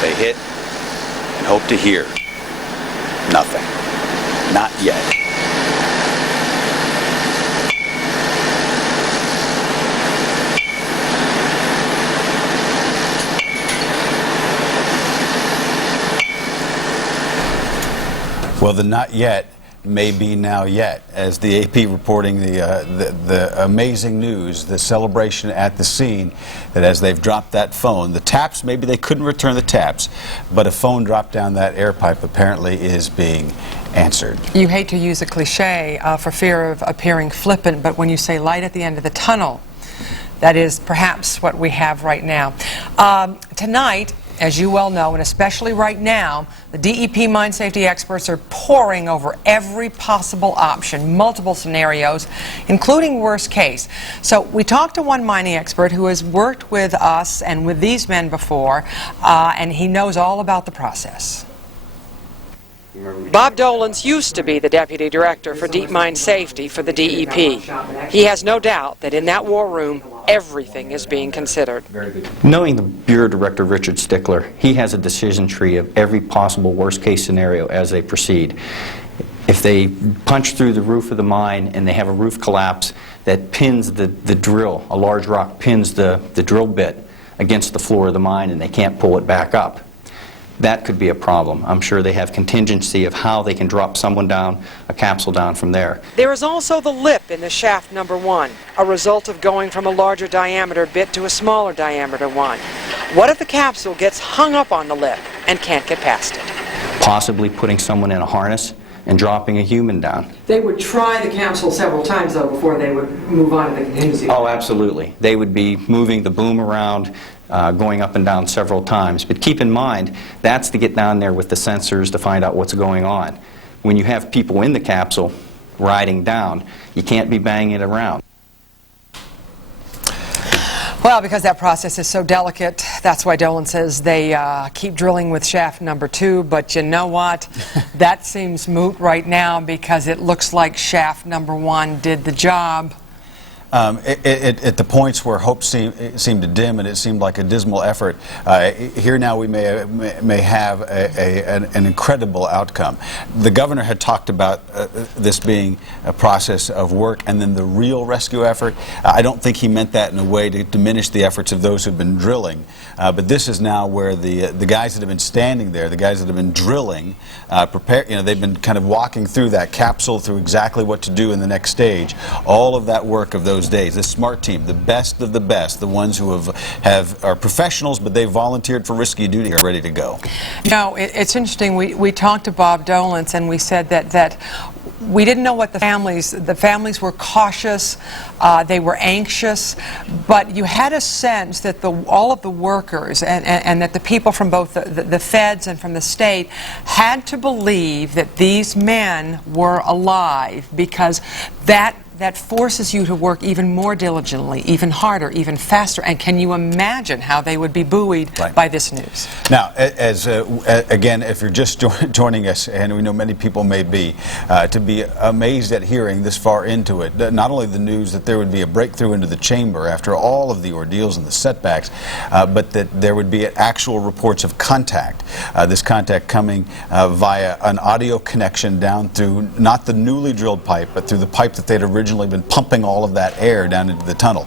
They hit and hope to hear nothing. Not yet. Well, the not yet may be now yet, as the AP reporting the amazing news, the celebration at the scene, that as they've dropped that phone, the taps, maybe they couldn't return the taps, but a phone dropped down that air pipe apparently is being answered. You hate to use a cliche for fear of appearing flippant, but when you say light at the end of the tunnel, that is perhaps what we have right now. Tonight, as you well know, and especially right now, the DEP mine safety experts are poring over every possible option, multiple scenarios, including worst case. So we talked to one mining expert who has worked with us and with these men before, and he knows all about the process. Bob Dolans used to be the deputy director for deep mine safety for the DEP. He has no doubt that in that war room, everything is being considered. Knowing the Bureau Director, Richard Stickler, he has a decision tree of every possible worst-case scenario as they proceed. If they punch through the roof of the mine and they have a roof collapse that pins the drill, a large rock pins the drill bit against the floor of the mine and they can't pull it back up, that could be a problem. I'm sure they have contingency of how they can drop someone down, a capsule down from there. There is also the lip in the shaft number 1, a result of going from a larger diameter bit to a smaller diameter one. What if the capsule gets hung up on the lip and can't get past it? Possibly putting someone in a harness and dropping a human down. They would try the capsule several times, though, before they would move on to the contingency. Oh, absolutely. They would be moving the boom around, going up and down several times. But keep in mind, that's to get down there with the sensors to find out what's going on. When you have people in the capsule riding down, you can't be banging it around. Well, because that process is so delicate, that's why Dolan says they keep drilling with shaft number 2, but you know what? That seems moot right now because it looks like shaft number 1 did the job. At the points where hope seemed to dim and it seemed like a dismal effort, here now we may have an incredible outcome. The governor had talked about this being a process of work and then the real rescue effort. I don't think he meant that in a way to diminish the efforts of those who've been drilling, but this is now where the guys that have been standing there, the guys that have been drilling, they've been kind of walking through that capsule through exactly what to do in the next stage. All of that work of those days, this SMART team, the best of the best, the ones who are professionals, but they volunteered for risky duty, are ready to go. No, it's interesting. We talked to Bob Dolans and we said that we didn't know what the families were cautious, they were anxious, but you had a sense that all of the workers and that the people from both the feds and from the state had to believe that these men were alive, because that forces you to work even more diligently, even harder, even faster. And can you imagine how they would be buoyed by this news? Now, again, if you're just joining us, and we know many people may be, to be amazed at hearing this far into it, not only the news that there would be a breakthrough into the chamber after all of the ordeals and the setbacks, but that there would be actual reports of contact. This contact coming via an audio connection down through not the newly drilled pipe, but through the pipe that they'd originally been pumping all of that air down into the tunnel.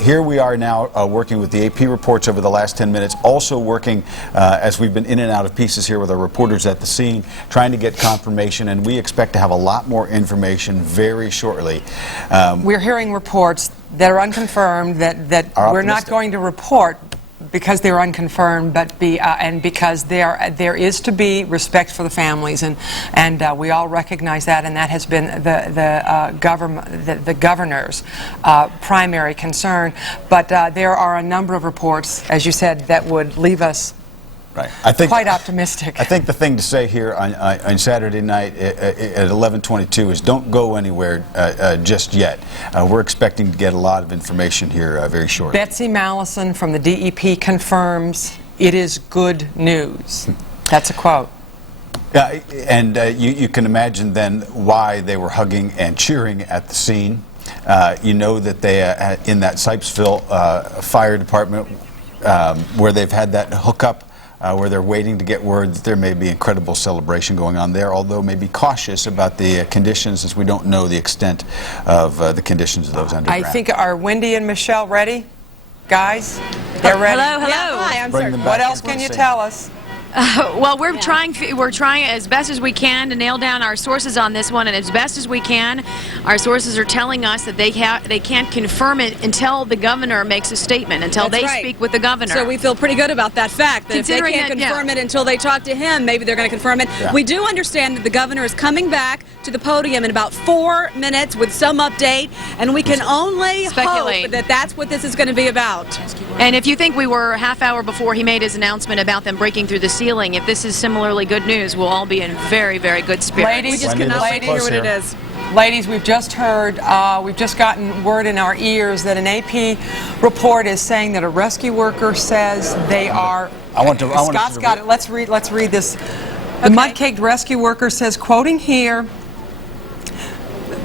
Here we are now working with the AP reports over the last 10 minutes, also working as we've been in and out of pieces here with our reporters at the scene, trying to get confirmation, and we expect to have a lot more information very shortly. We're hearing reports that are unconfirmed that we're not going to report because they're unconfirmed, but because there is to be respect for the families, and we all recognize that, and that has been the governor's primary concern. But there are a number of reports, as you said, that would leave us quite optimistic. I think the thing to say here on Saturday night at 11:22 is don't go anywhere just yet. We're expecting to get a lot of information here very shortly. Betsy Mallison from the DEP confirms it is good news. That's a quote. And you can imagine then why they were hugging and cheering at the scene. You know that they, in that Sipesville Fire Department, where they've had that hookup, where they're waiting to get word that there may be incredible celebration going on there, although may be cautious about the conditions, as we don't know the extent of the conditions of those underground. I think, are Wendy and Michelle ready? Guys, they're ready? Hello. Yeah, hi, I'm sorry. What else can you tell us? Well, we're trying as best as we can to nail down our sources on this one, and as best as we can, our sources are telling us that they can't confirm it until the governor makes a statement, until they speak with the governor. So we feel pretty good about that fact, that if they can't confirm it until they talk to him, maybe they're going to confirm it. Yeah. We do understand that the governor is coming back to the podium in about 4 minutes with some update, and we can only hope that that's what this is going to be about. And if you think we were a half hour before he made his announcement about them breaking through the ceiling, if this is similarly good news, we'll all be in very, very good spirits. Ladies, we just cannot wait to hear what it is. Ladies, we've just heard, we've just gotten word in our ears that an AP report is saying that a rescue worker says they are. Scott's got it. Let's read this. The mud-caked rescue worker says, quoting here,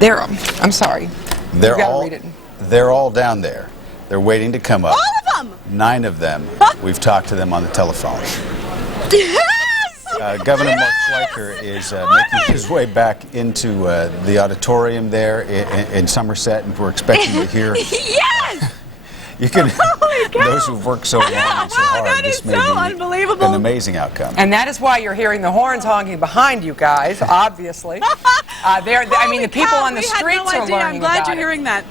I'm sorry. They're all down there. They're waiting to come up. All of them? 9 of them. We've talked to them on the telephone. Governor Mark Schleicher is making his way back into the auditorium there in Somerset, and we're expecting to hear. Yes! You can. Those who've worked so long and so hard, this may be unbelievable. an amazing outcome. And that is why you're hearing the horns honking behind you guys, obviously. I mean, the people on the streets are learning I'm glad you're hearing that.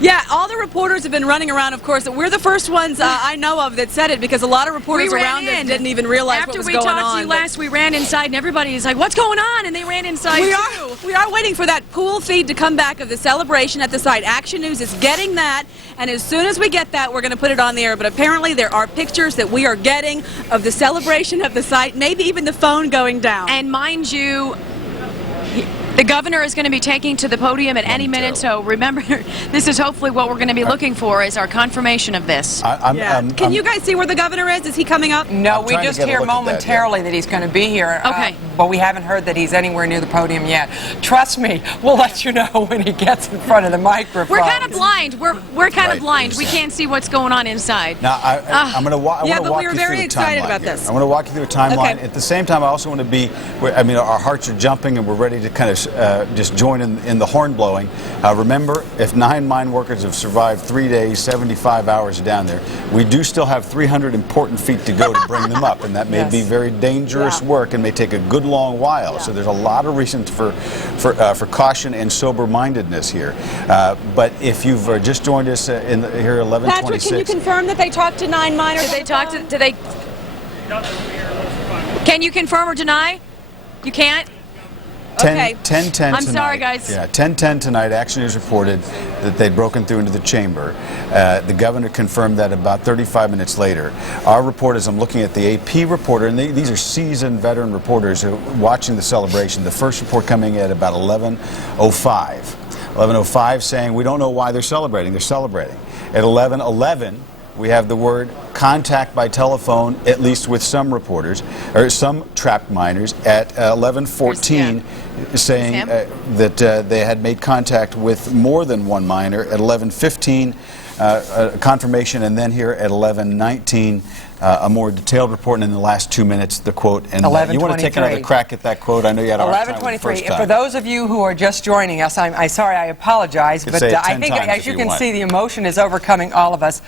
Yeah, all the reporters have been running around, of course. We're the first ones I know of that said it, because a lot of reporters around us didn't even realize what was going on. After we talked to you last, we ran inside, and everybody's like, what's going on? And they ran inside, too. We are waiting for that pool feed to come back of the celebration at the site. Action News is getting that, and as soon as we get that, we're going to put it on the air. But apparently there are pictures that we are getting of the celebration of the site, maybe even the phone going down. And mind you, The governor is going to be taking to the podium at any minute, so remember, this is hopefully what we're going to be looking for is our confirmation of this. Can you guys see where the governor is? Is he coming up? No, we just hear momentarily that he's going to be here. Okay. But we haven't heard that he's anywhere near the podium yet. Trust me, we'll let you know when he gets in front of the microphone. We're kind of blind. We're kind of blind. We can't see what's going on inside. Now, I'm going to walk you through the timeline. we were very excited about this. I'm going to walk you through a timeline. Okay. At the same time, I also want to be, I mean, our hearts are jumping and we're ready to kind of just join in the horn blowing. Remember, if 9 mine workers have survived 3 days, 75 hours down there, we do still have 300 important feet to go to bring them up, and that may be very dangerous work and may take a good long while. So there's a lot of reasons for caution and sober-mindedness here. But if you've just joined us here at 11:26, Patrick, can you confirm that they talked to 9 miners? Did they talk to? Did they? Can you confirm or deny? You can't. 10:10 tonight. I'm sorry, guys. Yeah, 10:10 tonight. Action News reported that they'd broken through into the chamber. The governor confirmed that about 35 minutes later. Our reporters, I'm looking at the AP reporter, and these are seasoned veteran reporters who are watching the celebration. The first report coming at about 11:05. 11:05 saying we don't know why they're celebrating. They're celebrating. At 11:11. We have the word contact by telephone, at least with some reporters, or some trapped miners, at 11:14, saying that they had made contact with more than one miner. At 11:15, confirmation, and then here at 11:19, a more detailed report, and in the last 2 minutes, the quote. And you want to take another crack at that quote? I know you had a hard time with the first time. For those of you who are just joining us, I'm sorry, I apologize, but I think, as you can see, the emotion is overcoming all of us.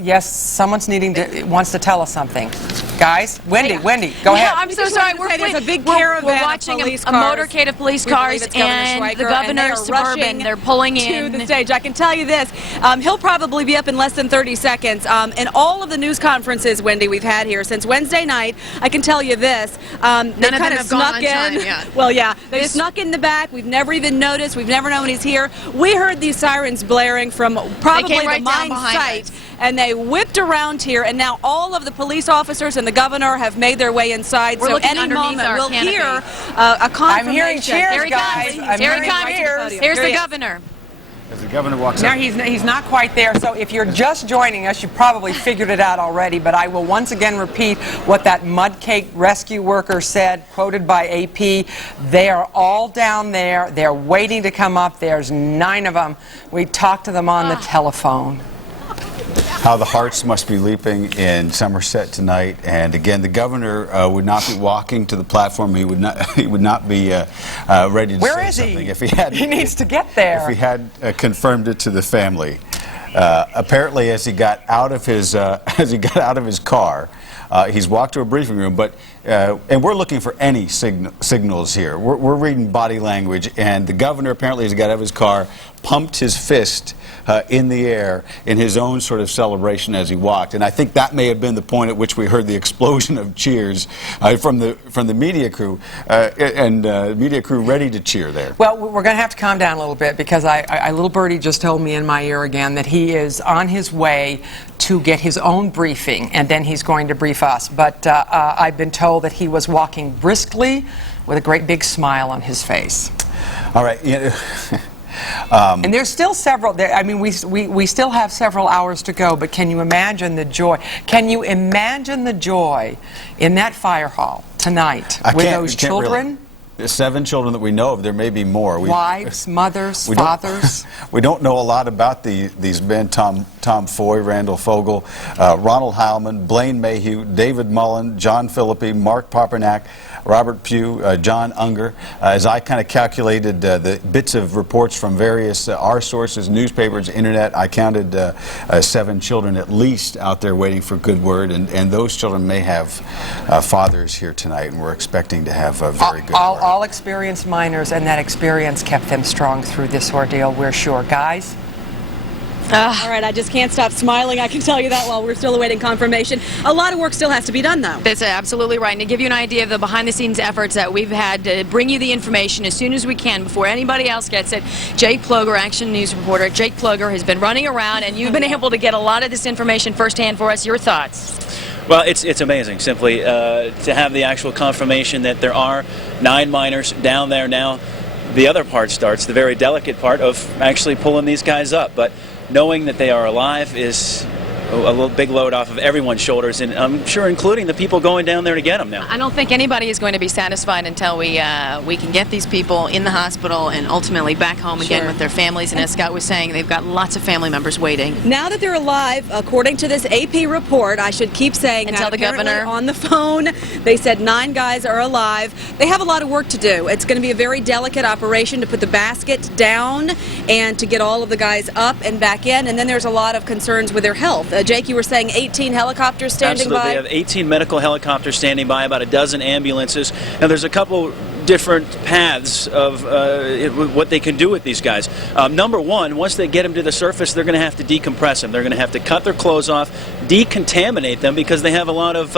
Yes, someone's wants to tell us something. Guys, Wendy, go ahead. I'm so sorry. There's a big caravan we're watching of police a motorcade of police cars and the governor's Suburban. They're pulling in to the stage. I can tell you this: he'll probably be up in less than 30 seconds. In all of the news conferences, Wendy, we've had here since Wednesday night, I can tell you this: they kind of snuck in. Well, yeah, they snuck in the back. We've never even noticed. We've never known he's here. We heard these sirens blaring from probably the mine site. And they whipped around here, and now all of the police officers and the governor have made their way inside. We're so any moment we'll hear a confirmation. I'm hearing cheers, guys. Here's the governor. As the governor walks now, up. he's not quite there, so if you're just joining us, you probably figured it out already, but I will once again repeat what that mudcake rescue worker said, quoted by AP. They are all down there. They're waiting to come up. There's 9 of them. We talked to them on the telephone. How the hearts must be leaping in Somerset tonight, and again, the governor would not be walking to the platform. He would not be ready to say something if he had. He needs to get there. If he had confirmed it to the family. Apparently, as he got out of his car, he's walked to a briefing room, but and we're looking for any signals here. We're reading body language, and the governor apparently, as he got out of his car, pumped his fist in the air in his own sort of celebration as he walked. And I think that may have been the point at which we heard the explosion of cheers from the media crew, and media crew ready to cheer there. Well, we're going to have to calm down a little bit because little birdie just told me in my ear again that he is on his way to get his own briefing, and then he's going to brief us. But I've been told that he was walking briskly with a great big smile on his face. All right. And there's still several. I mean, we still have several hours to go. But can you imagine the joy? Can you imagine the joy in that fire hall tonight with those children? Really. There's 7 children that we know of. There may be more. Wives, mothers, fathers. We don't know a lot about these men. Tom Foy, Randall Fogel, Ronald Heilman, Blaine Mayhew, David Mullen, John Philippi, Mark Papernak, Robert Pugh, John Unger. As I kind of calculated the bits of reports from various our sources, newspapers, internet, I counted 7 children at least out there waiting for good word, and those children may have fathers here tonight, and we're expecting to have a very good word. All experienced miners, and that experience kept them strong through this ordeal, we're sure. Guys? All right, I just can't stop smiling. I can tell you that while we're still awaiting confirmation. A lot of work still has to be done, though. That's absolutely right. And to give you an idea of the behind-the-scenes efforts that we've had to bring you the information as soon as we can before anybody else gets it, Jake Ploger, Action News reporter, Jake Ploger has been running around, and you've been able to get a lot of this information firsthand for us. Your thoughts? Well, it's amazing, simply, to have the actual confirmation that there are 9 miners down there now. The other part starts, the very delicate part of actually pulling these guys up. But knowing that they are alive is a little big load off of everyone's shoulders, and I'm sure including the people going down there to get them now. I don't think anybody is going to be satisfied until we can get these people in the hospital and ultimately back home again with their families. And as Scott was saying, they've got lots of family members waiting. Now that they're alive, according to this AP report, I should keep saying and tell the governor on the phone, they said 9 guys are alive. They have a lot of work to do. It's going to be a very delicate operation to put the basket down and to get all of the guys up and back in, and then there's a lot of concerns with their health. Jake, you were saying 18 helicopters standing by? Absolutely. They have 18 medical helicopters standing by, about a dozen ambulances. Now, there's a couple different paths of what they can do with these guys. Number one, once they get them to the surface, they're going to have to decompress them. They're going to have to cut their clothes off, decontaminate them, because they have a lot of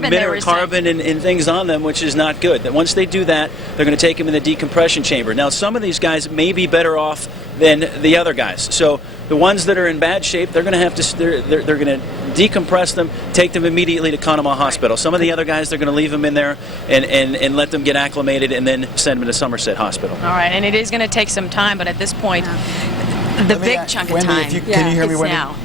mineral carbon and things on them, which is not good. That once they do that, they're going to take them in the decompression chamber. Now, some of these guys may be better off than the other guys. So the ones that are in bad shape, they're going to have to they're going to decompress them, take them immediately to Conemaugh Hospital. Some of the other guys, they're going to leave them in there and let them get acclimated and then send them to Somerset Hospital. All right, and it is going to take some time, but at this point, the big chunk of time can you hear me, Wendy? now.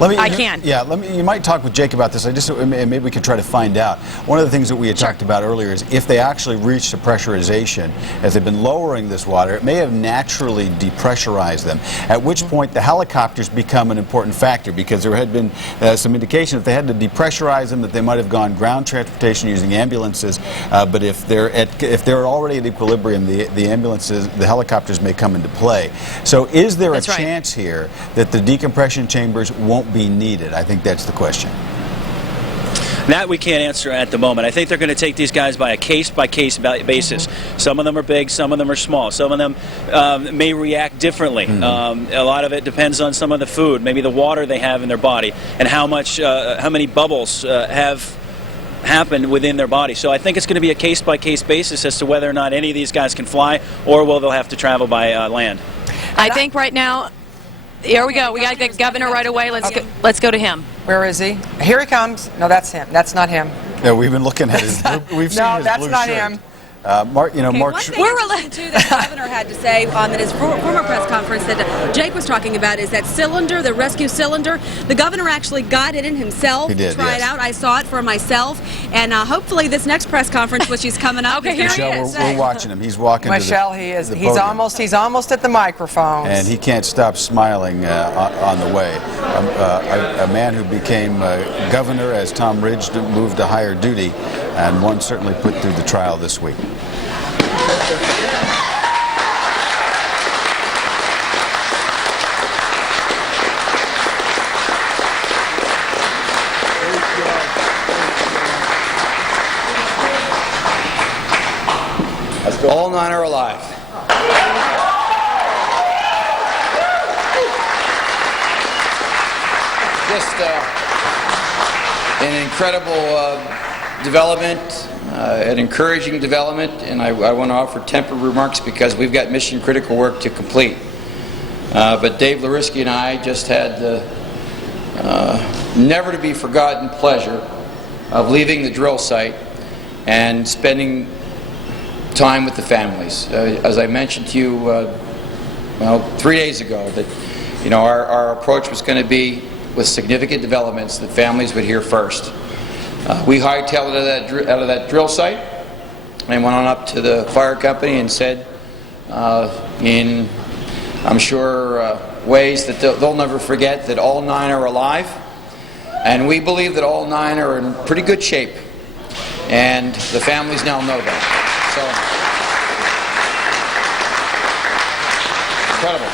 I can. Yeah, you might talk with Jake about this. Maybe we could try to find out. One of the things that we had talked about earlier is if they actually reached a pressurization, as they've been lowering this water, it may have naturally depressurized them, at which point the helicopters become an important factor, because there had been some indication that they had to depressurize them, that they might have gone ground transportation using ambulances, but if they're already at equilibrium, the ambulances, the helicopters may come into play. So is there a chance here that the decompression chambers won't be needed? I think that's the question. That we can't answer at the moment. I think they're going to take these guys by a case-by-case basis. Some of them are big, some of them are small. Some of them may react differently. A lot of it depends on some of the food, maybe the water they have in their body, and how many bubbles have happened within their body. So I think it's going to be a case-by-case basis as to whether or not any of these guys can fly, or will they'll have to travel by land. I think right now, here we go. We got to get governor right away. Let's go to him. Where is he? Here he comes. No, that's him. That's not him. Yeah, we've been looking at his. We've seen his that's blue not shirt. him. Mark, One thing too that the governor had to say at his former press conference that Jake was talking about is that cylinder, the rescue cylinder. The governor actually got it in himself. He did, to try it out. I saw it for myself, and hopefully this next press conference, which he's coming up. Okay, here Michelle, he is. we're watching him. He's walking. Michelle, to he is. the He's podium. almost at the microphone. And he can't stop smiling on the way. A man who became governor as Tom Ridge moved to higher duty, and one certainly put through the trial this week. All 9 are alive. Just an incredible development, an encouraging development, and I want to offer tempered remarks because we've got mission critical work to complete. But Dave Lariski and I just had the never to be forgotten pleasure of leaving the drill site and spending time with the families. As I mentioned to you, 3 days ago, that our approach was going to be with significant developments that families would hear first. We hightailed it out of that drill site and went on up to the fire company and said, in I'm sure ways that they'll never forget, that all 9 are alive, and we believe that all 9 are in pretty good shape, and the families now know that. So, incredible.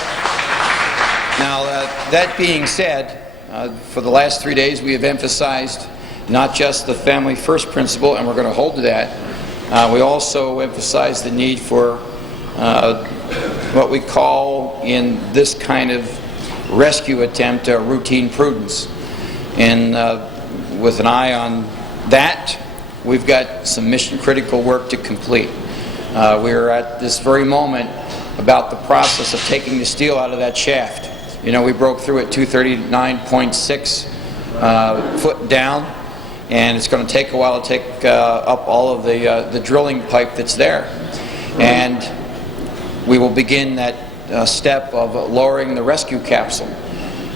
Now, that being said, for the last 3 days we have emphasized not just the family first principle, and we're going to hold to that. We also emphasize the need for what we call in this kind of rescue attempt routine prudence. And with an eye on that, we've got some mission critical work to complete. We're at this very moment about the process of taking the steel out of that shaft. We broke through at 239.6 foot down, and it's going to take a while to take up all of the drilling pipe that's there. And we will begin that step of lowering the rescue capsule.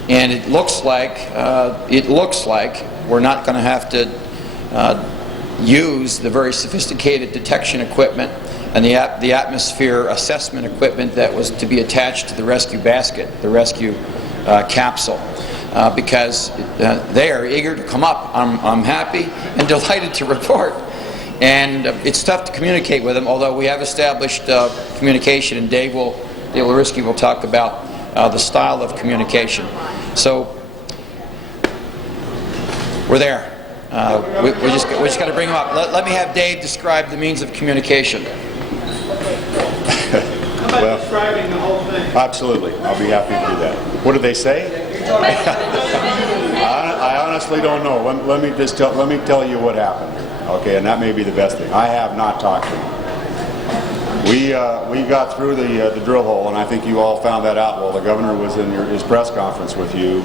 And it looks like we're not going to have to use the very sophisticated detection equipment and the atmosphere assessment equipment that was to be attached to the rescue basket, the rescue capsule, because they are eager to come up. I'm happy and delighted to report. And it's tough to communicate with them, although we have established communication, and Dave Larisky will talk about the style of communication. So we're there. We just got to bring them up. Let me have Dave describe the means of communication. How about describing the whole thing? Absolutely. I'll be happy to do that. What did they say? I honestly don't know. Let me tell you what happened. Okay, and that may be the best thing. I have not talked to them. We got through the drill hole, and I think you all found that out while the governor was in his press conference with you.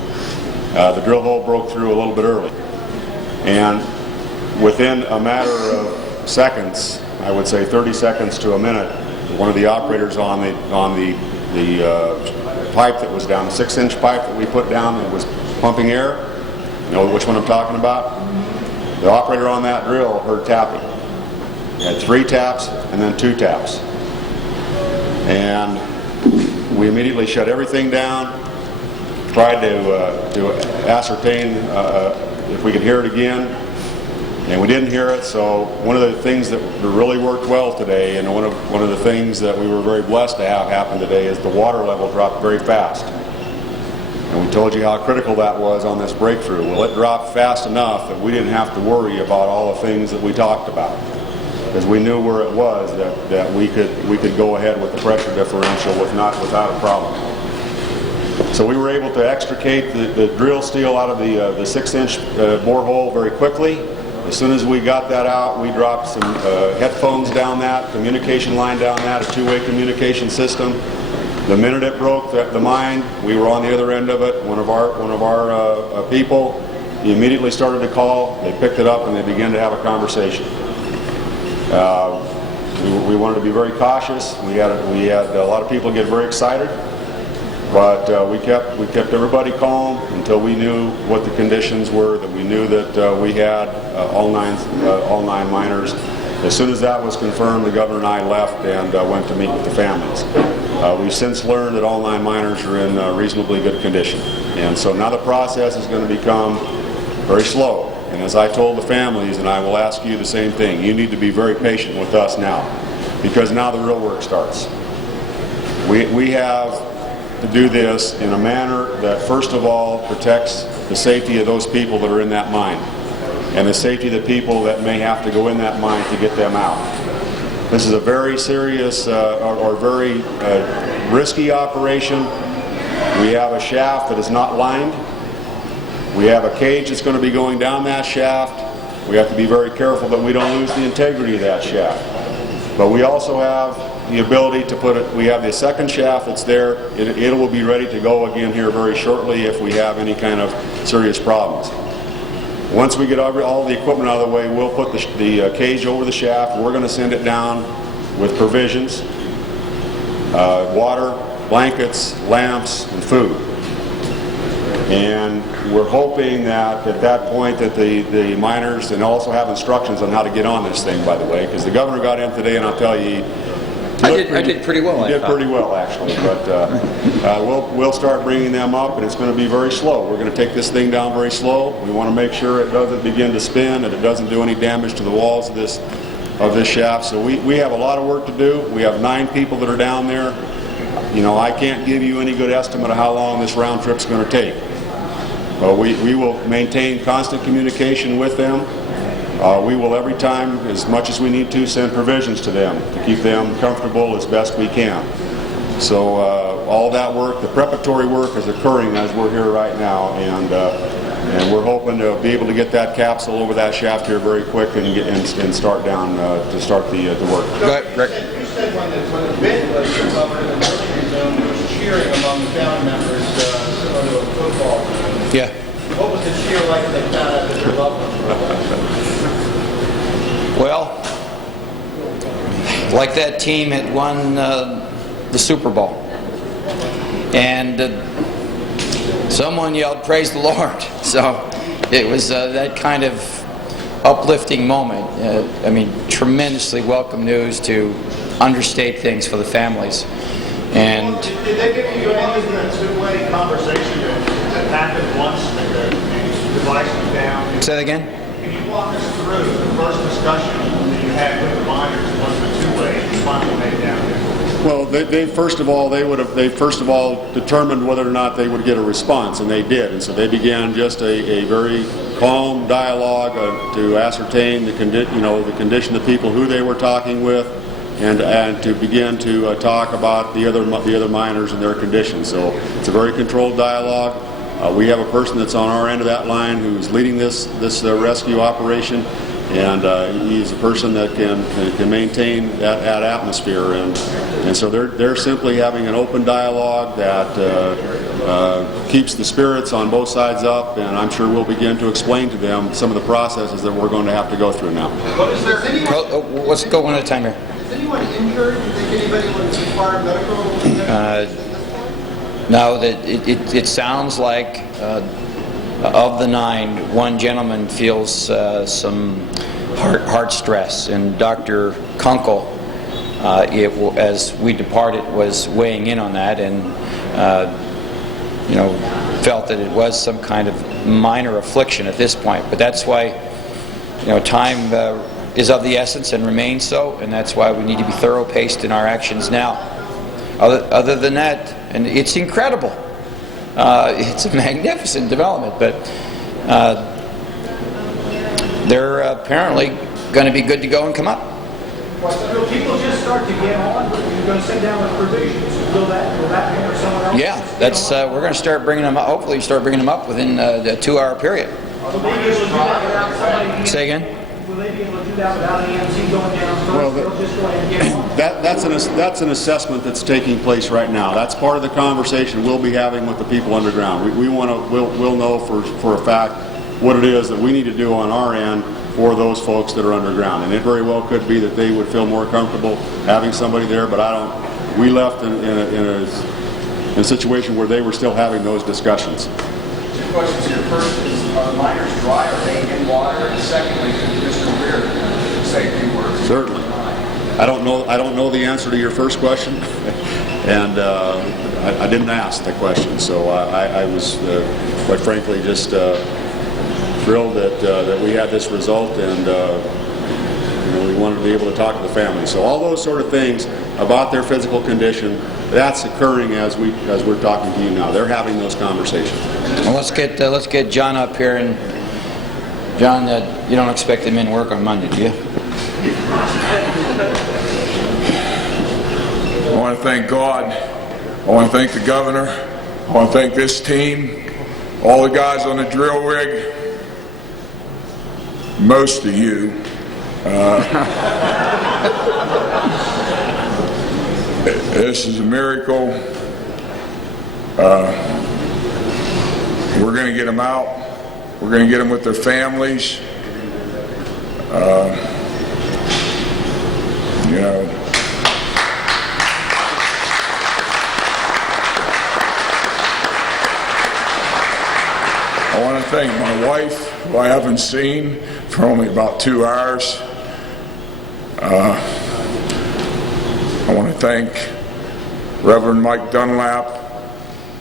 The drill hole broke through a little bit early, and within a matter of seconds, I would say 30 seconds to a minute, one of the operators on the pipe that was down, the 6-inch pipe that we put down that was pumping air, you know which one I'm talking about? The operator on that drill heard tapping. He had 3 taps and then 2 taps. And we immediately shut everything down, tried to ascertain if we could hear it again, and we didn't hear it. So one of the things that really worked well today, and one of the things that we were very blessed to have happen today, is the water level dropped very fast. And we told you how critical that was on this breakthrough. Well, it dropped fast enough that we didn't have to worry about all the things that we talked about, because we knew where it was that we could go ahead with the pressure differential without a problem. So we were able to extricate the drill steel out of the 6-inch borehole very quickly. As soon as we got that out, we dropped some headphones down that, communication line down that, a 2-way communication system. The minute it broke the mine, we were on the other end of it. One of our people, he immediately started to call. They picked it up and they began to have a conversation. We wanted to be very cautious. We had a lot of people get very excited, but we kept everybody calm until we knew what the conditions were. That we knew that we had all nine miners. As soon as that was confirmed, the governor and I left and went to meet with the families. We've since learned that all 9 miners are in reasonably good condition, and so now the process is going to become very slow. And as I told the families, and I will ask you the same thing, you need to be very patient with us now, because now the real work starts. We have to do this in a manner that first of all protects the safety of those people that are in that mine, and the safety of the people that may have to go in that mine to get them out. This is a very serious or very risky operation. We have a shaft that is not lined. We have a cage that's going to be going down that shaft. We have to be very careful that we don't lose the integrity of that shaft. But we also have the ability to put it, we have the second shaft that's there. It will be ready to go again here very shortly if we have any kind of serious problems. Once we get all the equipment out of the way, we'll put the cage over the shaft. We're going to send it down with provisions, water, blankets, lamps, and food. And we're hoping that at that point that the miners, and also have instructions on how to get on this thing, by the way, because the governor got in today, and I'll tell you, I did pretty well. You did pretty well, actually, but we'll start bringing them up, and it's going to be very slow. We're going to take this thing down very slow. We want to make sure it doesn't begin to spin, and it doesn't do any damage to the walls of this shaft. So we have a lot of work to do. We have 9 people that are down there. You know, I can't give you any good estimate of how long this round trip's going to take. But we will maintain constant communication with them. We will every time, as much as we need to, send provisions to them to keep them comfortable as best we can. So all that work, the preparatory work, is occurring as we're here right now, and we're hoping to be able to get that capsule over that shaft here very quick and start down to start the work. Go ahead, Rick. You said when the bid was over in the military zone, there was cheering among the family members similar to a football. Yeah. What was the cheer like when they found out that their loved ones were alive? like that team had won the Super Bowl. And someone yelled, "Praise the Lord." So it was that kind of uplifting moment. I mean, tremendously welcome news to understate things for the families. And did they give you any of the two-way conversation that happened once the device was down? Say that again? Can you walk us through the first discussion that you had with the miners was the two-way finally made down there? Well, they first of all determined whether or not they would get a response, and they did. And so they began just a very calm dialogue to ascertain the condition of people, who they were talking with, and to begin to talk about the other miners and their condition. So it's a very controlled dialogue. We have a person that's on our end of that line who's leading this rescue operation, and he's a person that can maintain that atmosphere, and so they're simply having an open dialogue that keeps the spirits on both sides up, and I'm sure we'll begin to explain to them some of the processes that we're going to have to go through now. Let's go one at a time here. Is anyone injured? Do you think anybody would require medical? No, it sounds like of the 9, one gentleman feels some heart stress, and Dr. Kunkel, as we departed, was weighing in on that, and felt that it was some kind of minor affliction at this point. But that's why time is of the essence and remains so, and that's why we need to be thorough-paced in our actions now. Other than that, and it's incredible. It's a magnificent development, but they're apparently going to be good to go and come up. Will people just start to get on? You're going to sit down with provisions. Will that or someone else? Yeah, that's we're going to start bringing them up. Hopefully, start bringing them up within a 2-hour period. Will they be able to do that without somebody? Say again? Will they be able to do that without an EMT going down first? Well, They'll just go ahead and get on? That's an assessment that's taking place right now. That's part of the conversation we'll be having with the people underground. We'll know for a fact what it is that we need to do on our end for those folks that are underground. And it very well could be that they would feel more comfortable having somebody there, but we left in a situation where they were still having those discussions. 2 questions here. First is, are the miners dry? Are they in water? And secondly, could Mr. Weir say a few words? Certainly. I don't know the answer to your first question, and I didn't ask the question, so I was quite frankly just thrilled that we had this result, and we wanted to be able to talk to the family. So all those sort of things about their physical condition, that's occurring as we're talking to you now. They're having those conversations. Well, let's get John up here. And John, you don't expect him in work on Monday, do you? I want to thank God. I want to thank the governor. I want to thank this team, all the guys on the drill rig, most of you. This is a miracle. We're going to get them out. We're going to get them with their families. I want to thank my wife, who I haven't seen for only about 2 hours. I want to thank Reverend Mike Dunlap,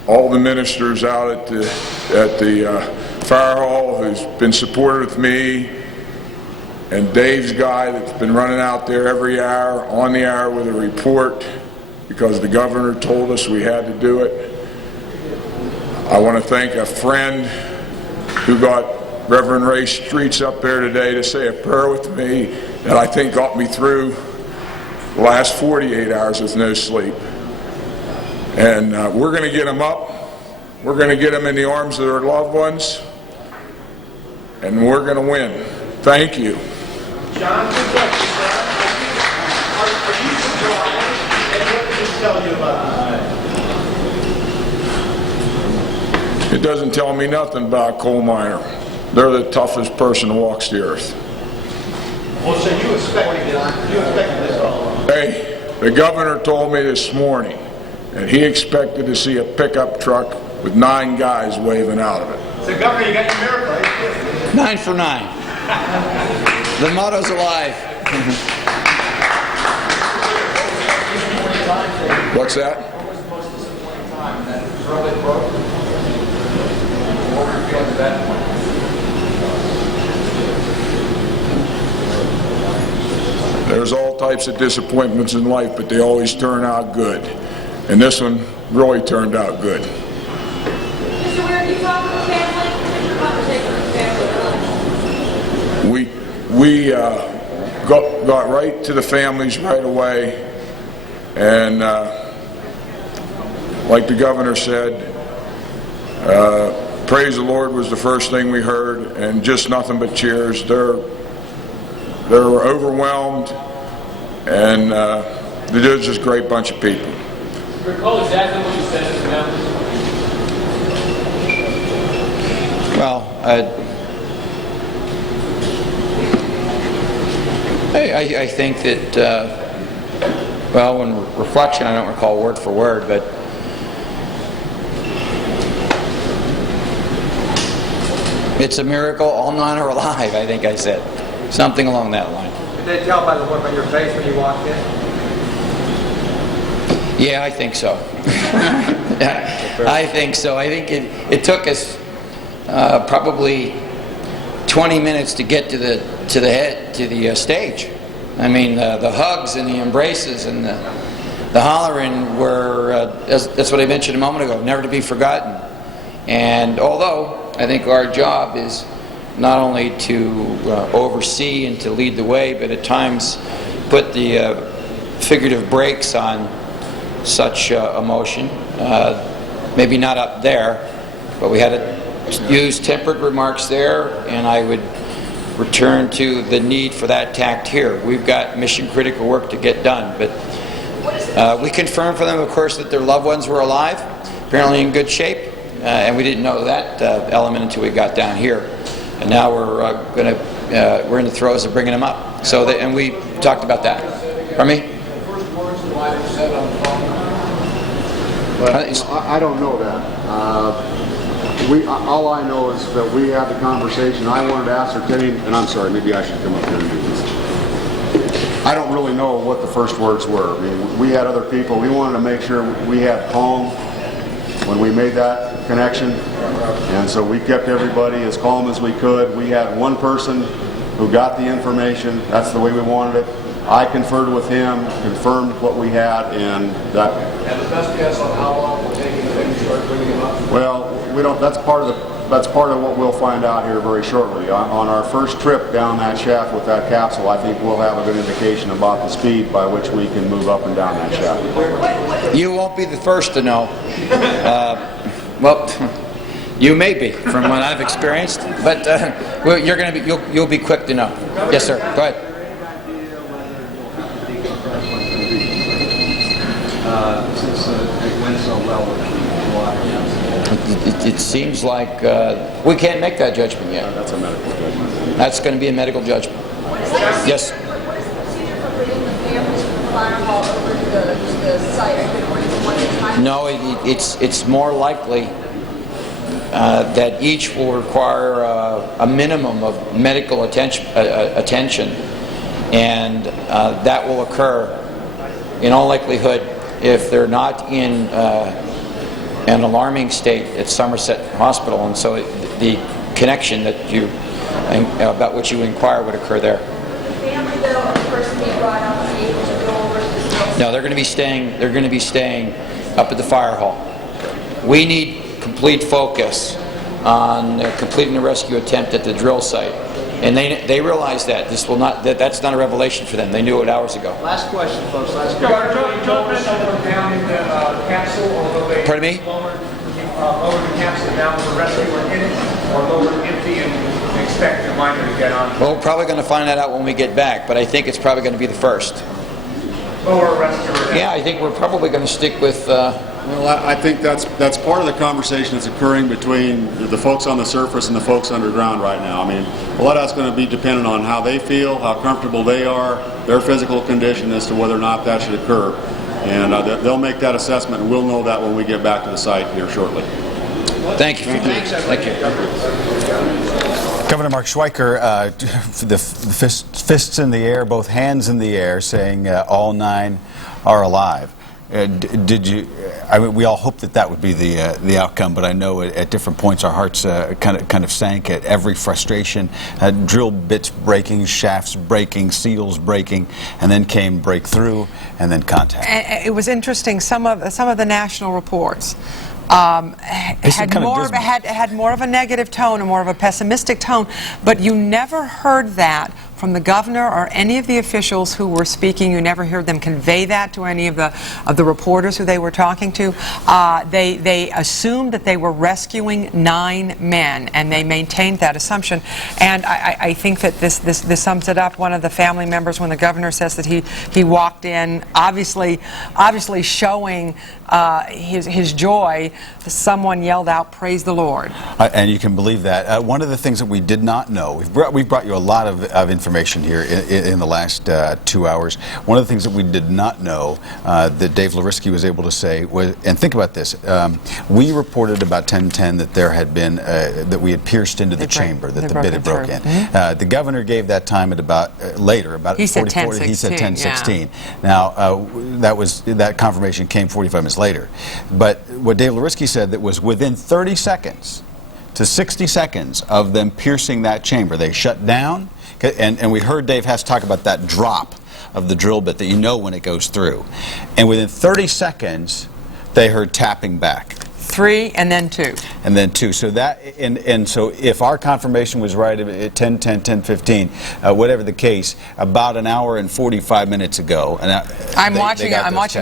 all the ministers out at the fire hall who's been supportive of me, and Dave's guy that's been running out there every hour, on the hour with a report, because the governor told us we had to do it. I want to thank a friend who got Reverend Ray Streets up there today to say a prayer with me that I think got me through the last 48 hours with no sleep. And we're going to get them up. We're going to get them in the arms of their loved ones. And we're going to win. Thank you. John, good question, sir. Are you surprised? And what did this tell you about It doesn't tell me nothing about a coal miner. They're the toughest person who walks the earth. Well, so you expected this all along? Hey, the governor told me this morning that he expected to see a pickup truck with 9 guys waving out of it. So, Governor, you got your miracle. 9 for 9. The motto's alive. What's that? What was the most disappointing time? That early broke? What were you feeling at that point? There's all types of disappointments in life, but they always turn out good. And this one really turned out good. Mr. Weir, you talk with the family? What's your conversation with the family? We got right to the families right away, and like the governor said, praise the Lord was the first thing we heard, and just nothing but cheers. They're overwhelmed, and they're just a great bunch of people. Recall exactly what you said to them. Well, I think that, well, in reflection, I don't recall word for word, but it's a miracle all 9 are alive, I think I said. Something along that line. Did they tell by the look on your face when you walked in? Yeah, I think so. I think so. I think it took us probably 20 minutes to get to the stage. I mean, the hugs and the embraces and the hollering were, that's what I mentioned a moment ago, never to be forgotten. And although I think our job is not only to oversee and to lead the way, but at times put the figurative brakes on such emotion. Maybe not up there, but we had to use tempered remarks there, and I would return to the need for that tact here. We've got mission critical work to get done, but we confirmed for them, of course, that their loved ones were alive, apparently in good shape, and we didn't know that element until we got down here. And now we're we're in the throes of bringing them up. So and we talked about that. Pardon me? I don't know that. All I know is that we had the conversation. I wanted to ascertain, and I'm sorry, maybe I should come up here and do this. I don't really know what the first words were. I mean, we had other people. We wanted to make sure we had calm when we made that connection, and so we kept everybody as calm as we could. We had one person who got the information. That's the way we wanted it. I conferred with him, confirmed what we had, and that. And the best guess on how long it will take you to start bringing them up? Well, we don't. That's part of what we'll find out here very shortly. On our first trip down that shaft with that capsule, I think we'll have a good indication about the speed by which we can move up and down that shaft. You won't be the first to know. Well, you may be, from what I've experienced, but you're going to be. You'll be quick to know. Yes, sir. Go ahead. Since it went so well with the water. It seems like we can't make that judgment yet. That's a medical judgment. That's going to be a medical judgment. Yes. What is the procedure for bringing the families from the fire hall over to the site? Are they going to one at a time? No, it's more likely that each will require a minimum of medical attention, and that will occur in all likelihood if they're not in an alarming state at Somerset Hospital, and so the connection that about which you inquire would occur there. The family, though, of the person being brought up and able to go over to the site? No, they're going to be staying. They're going to be staying up at the fire hall. We need complete focus on completing the rescue attempt at the drill site, and they realize that this will not. That's not a revelation for them. They knew it hours ago. Last question, folks. Last question. Don't down in the capsule, although they Pardon me? lowered the capsule down with the rescuer in it, or lowered empty and expect the miner to get on. Well, we're probably going to find that out when we get back, but I think it's probably going to be the first. Lower rescuer. Yeah, I think we're probably going to stick with Well, I think that's part of the conversation that's occurring between the folks on the surface and the folks underground right now. I mean, a lot of that's going to be dependent on how they feel, how comfortable they are, their physical condition as to whether or not that should occur. And they'll make that assessment, and we'll know that when we get back to the site here shortly. Thank you. Thank you. Governor Mark Schweiker, the fists in the air, both hands in the air, saying all 9 are alive. Did you? I mean, we all hoped that would be the outcome, but I know at different points our hearts kind of sank at every frustration. Drill bits breaking, shafts breaking, seals breaking, and then came breakthrough, and then contact. And it was interesting. Some of the national reports had more of a negative tone and more of a pessimistic tone, but you never heard that from the governor or any of the officials who were speaking. You never heard them convey that to any of the reporters who they were talking to. They assumed that they were rescuing 9 men, and they maintained that assumption. And I think that this sums it up. One of the family members, when the governor says that he walked in, obviously showing his joy, someone yelled out, "Praise the Lord." And you can believe that. One of the things that we did not know, we've brought you a lot of information here in the last 2 hours. One of the things that we did not know that Dave Larisky was able to say was, and think about this, we reported about 10:10 that there had been, that we had pierced into the chamber, that the bit had broke in. The governor gave that time at about, later, about he said 10:16. He said 10:16. Yeah. Now, that confirmation came 45 minutes later. But what Dave Larisky said, that was within 30 seconds to 60 seconds of them piercing that chamber, they shut down. And we heard Dave Hess talk about that drop of the drill bit that you know when it goes through. And within 30 seconds, they heard tapping back. 3 and then 2. And then 2. So that, and so if our confirmation was right at 10:10, 10:15, whatever the case, about an hour and 45 minutes ago. And I'm watching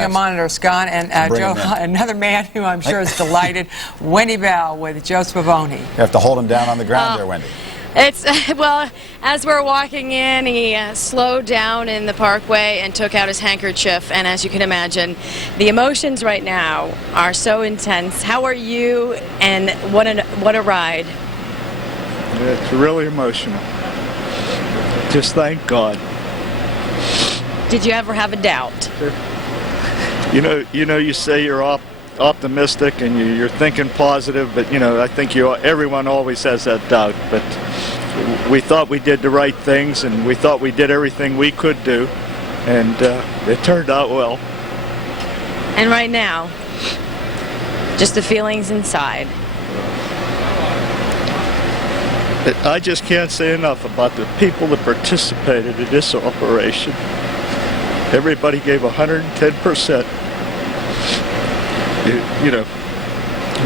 a monitor, Scott, and Joe, another man who I'm sure is delighted, Wendy Bell with Joe Spavone. You have to hold him down on the ground there, Wendy. It's, well, as we're walking in, he slowed down in the parkway and took out his handkerchief, and as you can imagine, the emotions right now are so intense. How are you, and what a ride? It's really emotional. Just thank God. Did you ever have a doubt? You say you're optimistic and you're thinking positive, but I think everyone always has that doubt. But we thought we did the right things, and we thought we did everything we could do, and it turned out well. And right now, just the feelings inside. I just can't say enough about the people that participated in this operation. Everybody gave 110%.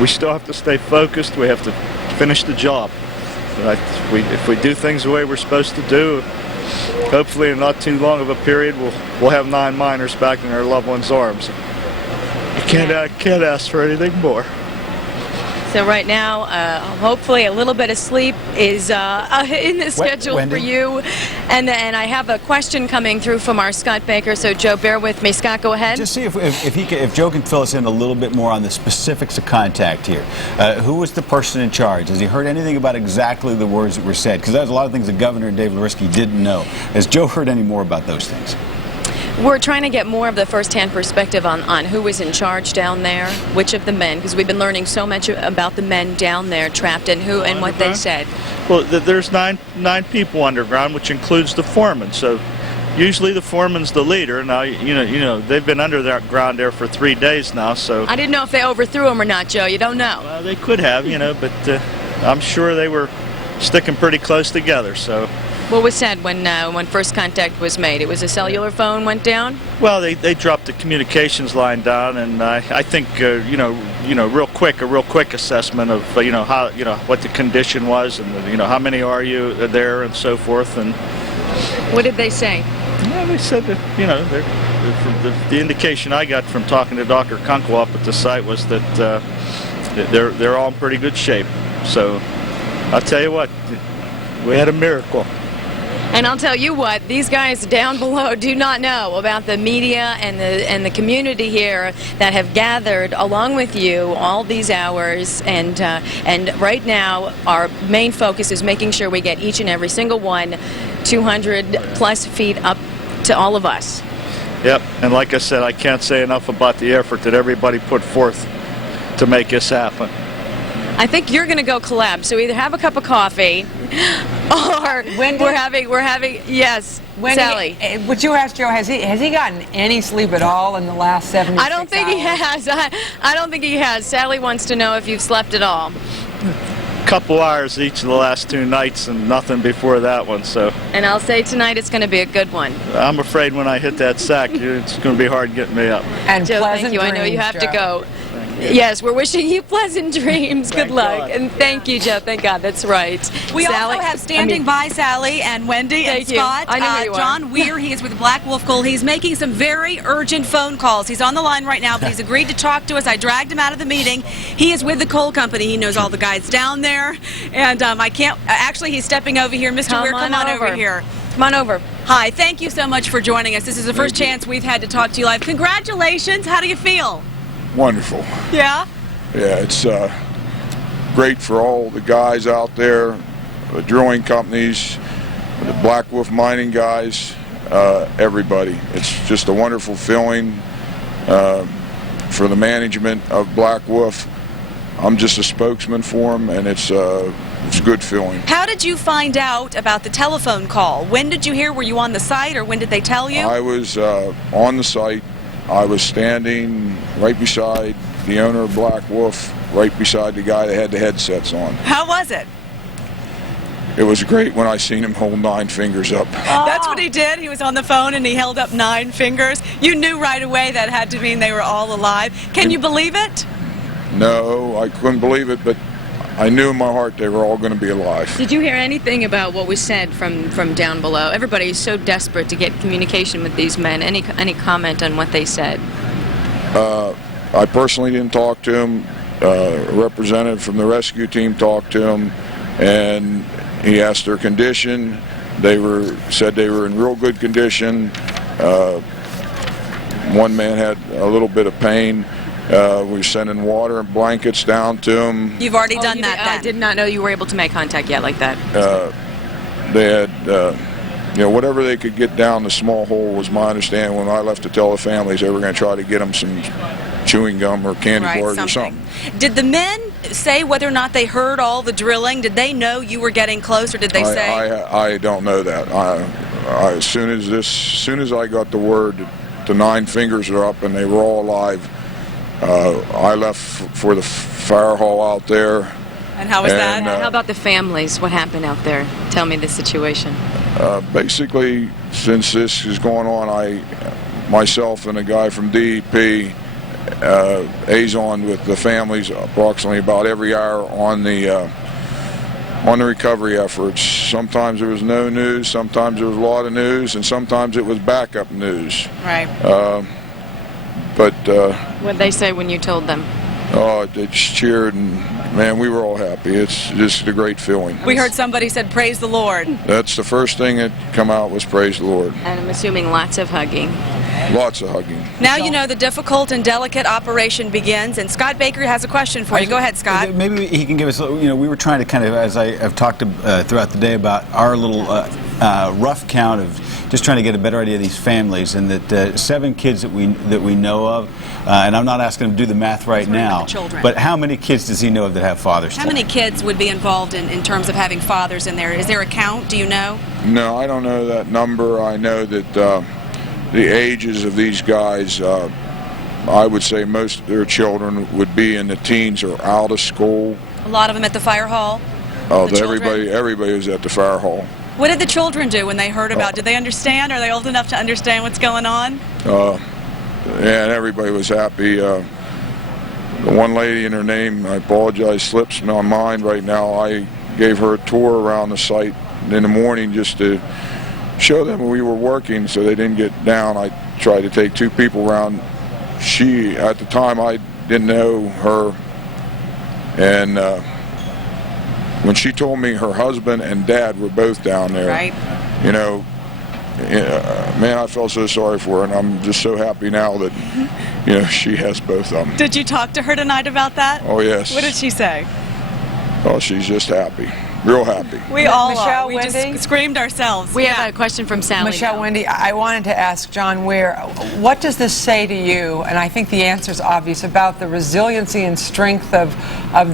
We still have to stay focused. We have to finish the job. If we do things the way we're supposed to do, hopefully in not too long of a period, we'll have 9 miners back in their loved ones' arms. You can't ask for anything more. So right now, hopefully a little bit of sleep is in the schedule for you. And I have a question coming through from our Scott Baker, so Joe, bear with me. Scott, go ahead. Just see if Joe can fill us in a little bit more on the specifics of contact here. Who was the person in charge? Has he heard anything about exactly the words that were said? Because there's a lot of things the governor and Dave Larisky didn't know. Has Joe heard any more about those things? We're trying to get more of the first-hand perspective on who was in charge down there, which of the men, because we've been learning so much about the men down there trapped and who and what they said. Well, there's nine people underground, which includes the foreman. So usually the foreman's the leader. Now, they've been under that ground there for 3 days now. So I didn't know if they overthrew him or not, Joe. You don't know. Well, they could have, but I'm sure they were sticking pretty close together. So. What was said when first contact was made? It was a cellular phone went down? Well, they dropped the communications line down, and I think a real quick assessment of how what the condition was, and how many are you there, and so forth. And what did they say? Yeah, they said that the indication I got from talking to Dr. Kunkel up at the site was that they're all in pretty good shape. So I'll tell you what, we had a miracle. And I'll tell you what, these guys down below do not know about the media and the community here that have gathered along with you all these hours. And right now, our main focus is making sure we get each and every single one 200 plus feet up to all of us. Yep, and like I said, I can't say enough about the effort that everybody put forth to make this happen. I think you're going to go collab. So either have a cup of coffee, or we're having yes, Wendy, Sally. Would you ask Joe? Has he gotten any sleep at all in the last 76 hours? I don't think he has. I don't think he has. Sally wants to know if you've slept at all. Couple hours each of the last 2 nights and nothing before that one. So. And I'll say tonight it's going to be a good one. I'm afraid when I hit that sack, it's going to be hard getting me up. And Joe, pleasant thank you. dreams, I know you have Joe. to go. Yes, we're wishing you pleasant dreams. Good luck. God. And thank you, Joe. Thank God. That's right. We Sally, also have standing by Sally and Wendy and Thank you. Scott. I know who you are. John Weir, he is with Black Wolf Coal. He's making some very urgent phone calls. He's on the line right now, but he's agreed to talk to us. I dragged him out of the meeting. He is with the coal company. He knows all the guys down there. And I can't, actually, he's stepping over here. Mr. Weir, come on over here. Come on over. Hi, thank you so much for joining us. This is the first chance we've had to talk to you live. Congratulations. How do you feel? Wonderful. Yeah? Yeah, it's great for all the guys out there, the drilling companies, the Black Wolf mining guys, everybody. It's just a wonderful feeling for the management of Black Wolf. I'm just a spokesman for them, and it's a good feeling. How did you find out about the telephone call? When did you hear? Were you on the site, or when did they tell you? I was on the site. I was standing right beside the owner of Black Wolf, right beside the guy that had the headsets on. How was it? It was great when I seen him hold 9 fingers up. That's what he did. He was on the phone and he held up 9 fingers. You knew right away that had to mean they were all alive. Can you believe it? No, I couldn't believe it, but I knew in my heart they were all going to be alive. Did you hear anything about what was said from down below? Everybody is so desperate to get communication with these men. Any comment on what they said? I personally didn't talk to him. A representative from the rescue team talked to him, and he asked their condition. They said they were in real good condition. One man had a little bit of pain. We're sending water and blankets down to him. You've already done that then. I did not know you were able to make contact yet like that. They had, whatever they could get down the small hole was my understanding. When I left to tell the families, they were going to try to get them some chewing gum or candy bars or something. Did the men say whether or not they heard all the drilling? Did they know you were getting close, or did they say? I don't know that. As soon as I got the word that the 9 fingers are up and they were all alive, I left for the fire hall out there. And how was that? How about the families? What happened out there? Tell me the situation. Basically, since this is going on, myself and a guy from DEP liaison with the families approximately about every hour on the recovery efforts. Sometimes there was no news, sometimes there was a lot of news, and sometimes it was backup news. Right. But what did they say when you told them? oh, they just cheered, and man, we were all happy. It's just a great feeling. We heard somebody said, "Praise the Lord." That's the first thing that come out was praise the Lord. And I'm assuming lots of hugging. Lots of hugging. Now you know the difficult and delicate operation begins, and Scott Baker has a question for you. Go ahead, Scott. Maybe he can give us, we were trying to kind of, as I've talked throughout the day about our little rough count of just trying to get a better idea of these families, and that 7 kids that we know of, and I'm not asking him to do the math right now, but how many kids does he know of that have fathers? How many kids would be involved in terms of having fathers in there? Is there a count? Do you know? No, I don't know that number. I know that the ages of these guys, I would say most of their children would be in the teens or out of school. A lot of them at the fire hall? Oh, everybody was at the fire hall. What did the children do when they heard about? Did they understand? Are they old enough to understand what's going on? Yeah, and everybody was happy. The one lady, and her name, I apologize, slips my mind right now. I gave her a tour around the site in the morning just to show them we were working so they didn't get down. I tried to take 2 people around. At the time, I didn't know her, and when she told me her husband and dad were both down there, right, you know, man, I felt so sorry for her, and I'm just so happy now that, you know, she has both of them. Did you talk to her tonight about that? Oh, yes. What did she say? Oh, she's just happy. Real happy. We all Michelle, are. We Wendy? just screamed ourselves. We have a question from Sally. Michelle, now. Wendy, I wanted to ask John Weir, what does this say to you, and I think the answer is obvious, about the resiliency and strength of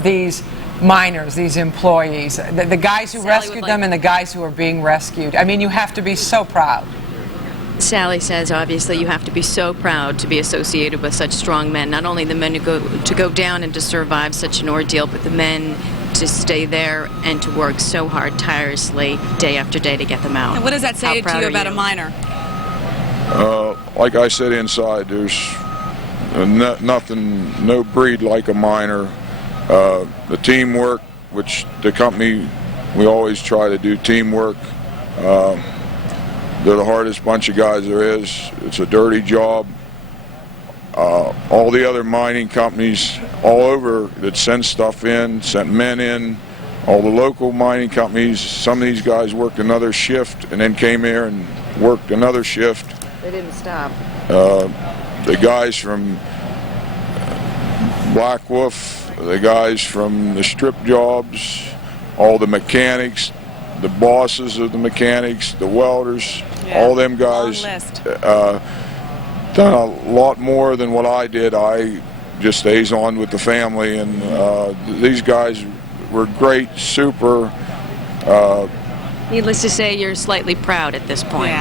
these miners, these employees, the guys who rescued them and the guys who are being rescued? I mean, you have to be so proud. Sally says, obviously, you have to be so proud to be associated with such strong men. Not only the men to go down and to survive such an ordeal, but the men to stay there and to work so hard, tirelessly, day after day to get them out. And what does that say to you about a miner? Like I said inside, there's nothing, no breed like a miner. The teamwork, which the company, we always try to do teamwork. They're the hardest bunch of guys there is. It's a dirty job. All the other mining companies all over that send stuff in, sent men in, all the local mining companies, some of these guys worked another shift and then came here and worked another shift. They didn't stop. The guys from Black Wolf, the guys from the strip jobs, all the mechanics, the bosses of the mechanics, the welders, all them guys done a lot more than what I did. I just stays on with the family, and these guys were great, super. Needless to say, you're slightly proud at this point.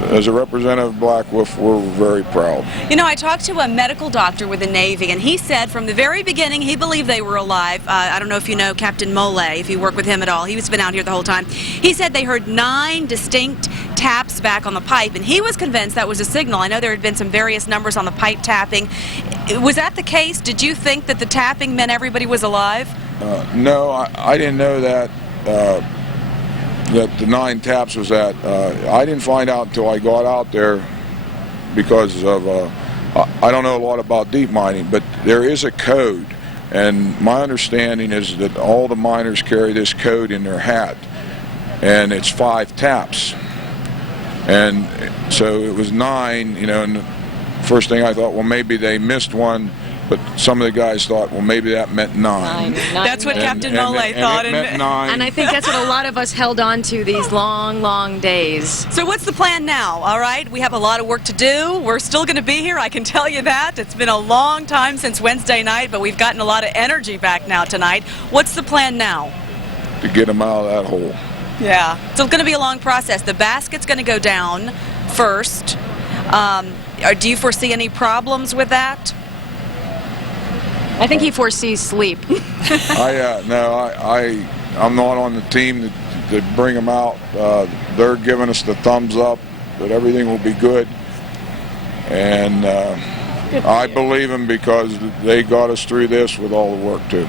As a representative of Black Wolf, we're very proud. You know, I talked to a medical doctor with the Navy, and he said from the very beginning he believed they were alive. I don't know if you know Captain Mole, if you work with him at all. He's been out here the whole time. He said they heard 9 distinct taps back on the pipe, and he was convinced that was a signal. I know there had been some various numbers on the pipe tapping. Was that the case? Did you think that the tapping meant everybody was alive? No, I didn't know that. That the 9 taps was that. I didn't find out until I got out there because of, I don't know a lot about deep mining, but there is a code, and my understanding is that all the miners carry this code in their hat, and it's 5 taps. And so it was 9, you know, and the first thing I thought, well, maybe they missed one. But some of the guys thought, well, maybe that meant 9. That's what Captain Mole thought. It meant 9. And I think that's what a lot of us held on to these long, long days. So what's the plan now? All right, we have a lot of work to do. We're still going to be here, I can tell you that. It's been a long time since Wednesday night, but we've gotten a lot of energy back now tonight. What's the plan now? To get them out of that hole. Yeah, so it's going to be a long process. The basket's going to go down first. Do you foresee any problems with that? I think he foresees sleep. I'm not on the team to bring them out. They're giving us the thumbs up that everything will be good, and I believe them because they got us through this with all the work too.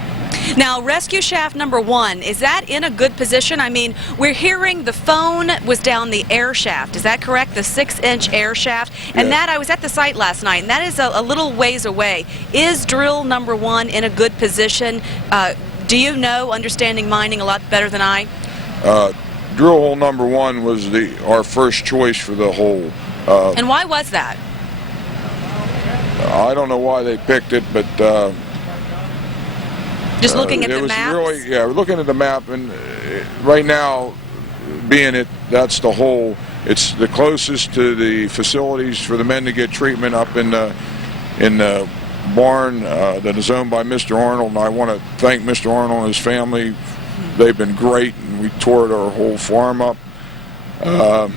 Now, rescue shaft number 1, is that in a good position? I mean, we're hearing the phone was down the air shaft. Is that correct? The 6-inch air shaft? And that, I was at the site last night, and that is a little ways away. Is drill number 1 in a good position? Do you know, understanding mining a lot better than I? Drill hole number 1 was our first choice for the hole. And why was that? I don't know why they picked it, but just looking at the map? Really, yeah, we're looking at the map, and right now, being that's the hole. It's the closest to the facilities for the men to get treatment up in the barn that is owned by Mr. Arnold, and I want to thank Mr. Arnold and his family. They've been great, and we tore our whole farm up. And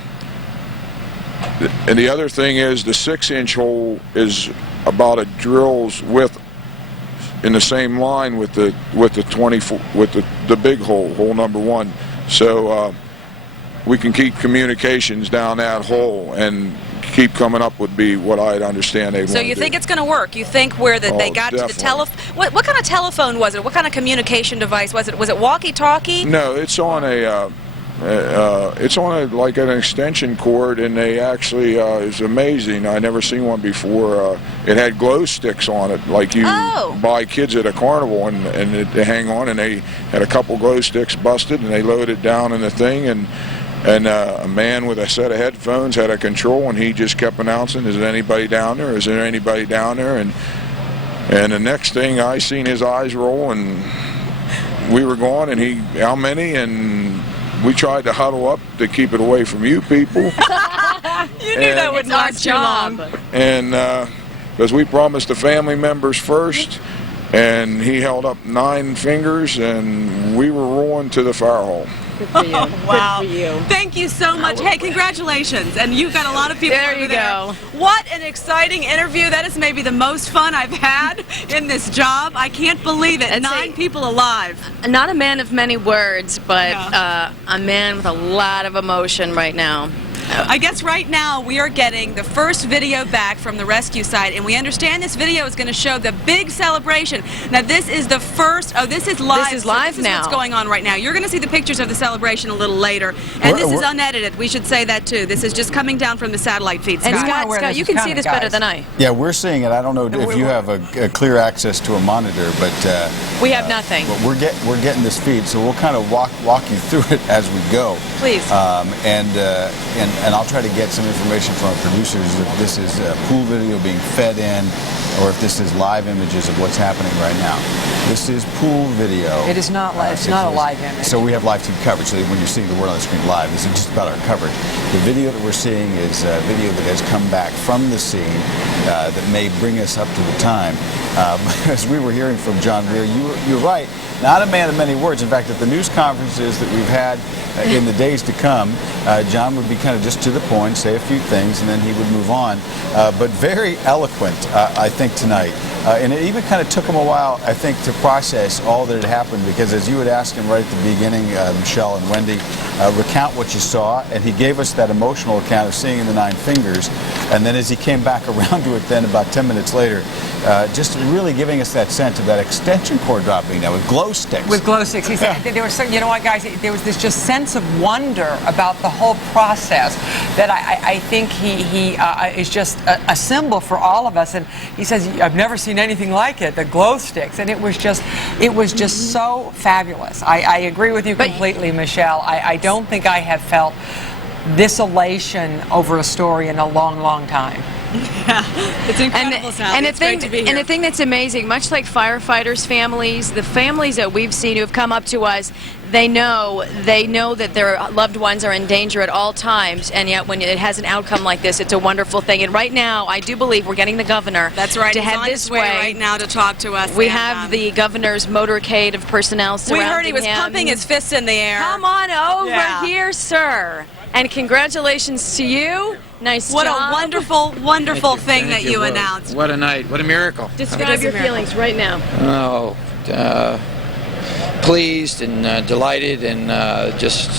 the other thing is the 6-inch hole is about a drill's width in the same line with the 24 with the big hole number 1. So we can keep communications down that hole and keep coming up would be what I'd understand they want to do. So you think it's going to work? You think where they got definitely. to the telephone? What kind of telephone was it? What kind of communication device was it? Was it walkie-talkie? No, it's on a It's on like an extension cord, and they actually it's amazing. I never seen one before. It had glow sticks on it, like you buy kids at a carnival, and they hang on. And they had a couple glow sticks busted, and they loaded it down in the thing, and a man with a set of headphones had a control, and he just kept announcing, "Is there anybody down there? Is there anybody down there?" And the next thing I seen his eyes roll, and we were gone, and he, how many? And we tried to huddle up to keep it away from you people. You knew that would last too long. And because we promised the family members first, and he held up 9 fingers, and we were rolling to the fire hall. Good for you. Wow. Good for you. Thank you so much. Hey, congratulations. And you've got a lot of people There over you there. go. What an exciting interview. That is maybe the most fun I've had in this job. I can't believe it. 9 people alive. Not a man of many words, but a man with a lot of emotion right now. I guess right now we are getting the first video back from the rescue site, and we understand this video is going to show the big celebration. Now this is the first, this is live. This is live this now. Is what's going on right now. You're going to see the pictures of the celebration a little later, and this is unedited. We should say that too. This is just coming down from the satellite feed. And Scott, you can see this better than I. Yeah, we're seeing it. I don't know if you have a clear access to a monitor, but we have nothing. But we're getting this feed, so we'll kind of walk you through it as we go. Please. And I'll try to get some information from our producers if this is pool video being fed in, or if this is live images of what's happening right now. This is pool video. It is not. It's not a live image. So we have live TV coverage. So when you're seeing the word on the screen live, this is just about our coverage. The video that we're seeing is video that has come back from the scene that may bring us up to the time. As we were hearing from John Rear, you're right. Not a man of many words. In fact, at the news conferences that we've had in the days to come, John would be kind of just to the point, say a few things, and then he would move on. But very eloquent, I think, tonight. And it even kind of took him a while, I think, to process all that had happened, because as you had asked him right at the beginning, Michelle and Wendy, recount what you saw, and he gave us that emotional account of seeing the 9 fingers, and then as he came back around to it then about 10 minutes later, just really giving us that sense of that extension cord dropping now with glow sticks. With glow sticks. He said there was some, you know what, guys, there was this just sense of wonder about the whole process that I think he is just a symbol for all of us. And he says, I've never seen anything like it, the glow sticks. And it was just so fabulous. I agree with you completely, Michelle. I don't think I have felt this elation over a story in a long, long time. Yeah, it's incredible, Sally. It's great to be here. And the thing that's amazing, much like firefighters' families, the families that we've seen who have come up to us, they know that their loved ones are in danger at all times, and yet when it has an outcome like this, it's a wonderful thing. And right now, I do believe we're getting the governor. That's right. To He's head on this his way right now to talk to us. We have the governor's motorcade of personnel surrounding him. We heard he was pumping his fists in the air. Come on over here, sir. And congratulations to you. Nice job. What a wonderful, wonderful thing that you announced. What a night. What a miracle. Describe your feelings right now. Oh, pleased and delighted and just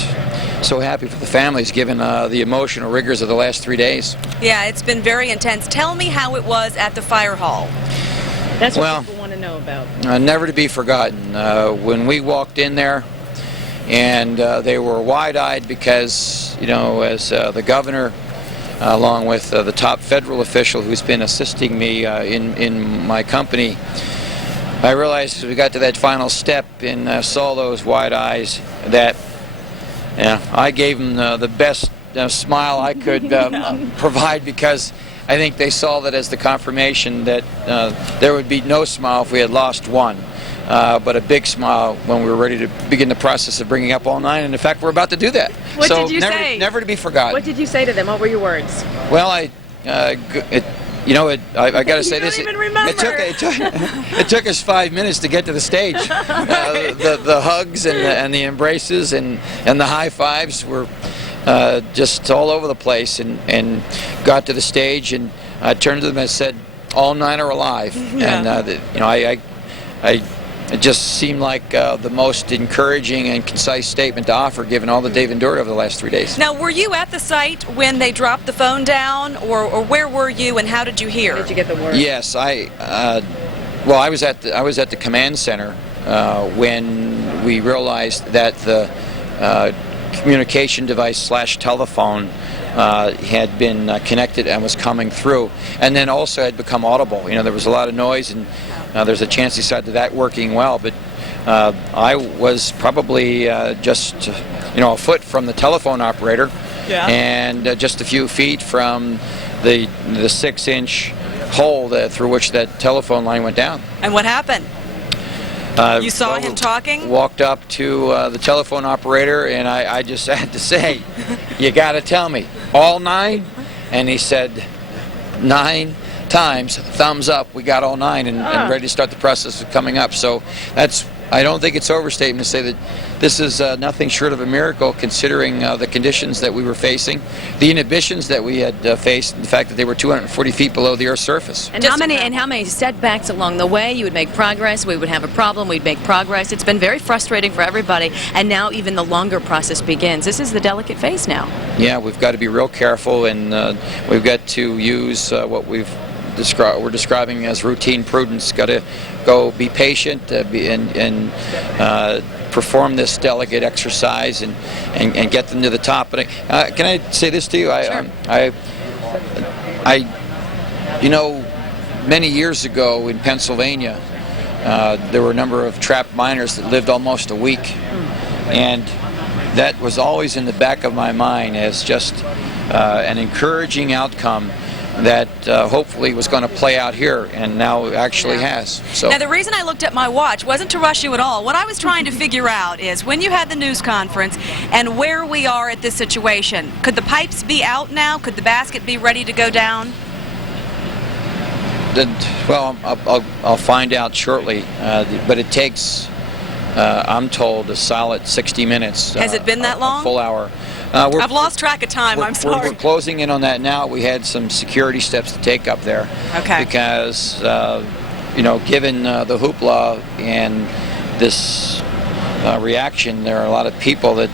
so happy for the families given the emotional rigors of the last 3 days. Yeah, it's been very intense. Tell me how it was at the fire hall. That's what people want to know about. Never to be forgotten. When we walked in there, and they were wide-eyed because, you know, as the governor, along with the top federal official who's been assisting me in my company, I realized as we got to that final step and saw those wide eyes that I gave them the best smile I could provide, because I think they saw that as the confirmation that there would be no smile if we had lost one. But a big smile when we were ready to begin the process of bringing up all 9, and in fact we're about to do that. What did you say? Never to be forgotten. What did you say to them? What were your words? Well, I got to say this. It took us 5 minutes to get to the stage. The hugs and the embraces and the high fives were just all over the place, and got to the stage, and I turned to them and said, all 9 are alive. Yeah. And it just seemed like the most encouraging and concise statement to offer, given all that they've endured over the last 3 days. Now, were you at the site when they dropped the phone down, or where were you, and how did you hear? How did you get the word? Yes, I was at the command center when we realized that the communication device / telephone had been connected and was coming through, and then also had become audible. You know, there was a lot of noise, and there's a chance he decided that working well, but I was probably just a foot from the telephone operator, and just a few feet from the 6-inch hole through which that telephone line went down. And what happened? You saw him talking? Walked up to the telephone operator, and I just had to say, you got to tell me, all 9? And he said, 9 times, thumbs up, we got all 9, and ready to start the process of coming up. So I don't think it's overstatement to say that this is nothing short of a miracle, considering the conditions that we were facing, the inhibitions that we had faced, and the fact that they were 240 feet below the Earth's surface. And how many setbacks along the way? You would make progress, we would have a problem, we'd make progress. It's been very frustrating for everybody, and now even the longer process begins. This is the delicate phase now. Yeah, we've got to be real careful, and we've got to use what we're describing as routine prudence. Got to go be patient and perform this delicate exercise and get them to the top. But can I say this to you? Many years ago in Pennsylvania, there were a number of trapped miners that lived almost a week, and that was always in the back of my mind as just an encouraging outcome that hopefully was going to play out here, and now actually has. So now, the reason I looked at my watch wasn't to rush you at all. What I was trying to figure out is when you had the news conference and where we are at this situation. Could the pipes be out now? Could the basket be ready to go down? Well, I'll find out shortly, but it takes, I'm told, a solid 60 minutes. Has it been that long? A full hour. I've lost track of time, I'm sorry. We're closing in on that now. We had some security steps to take up there. Okay. Because, given the hoopla and this reaction, there are a lot of people that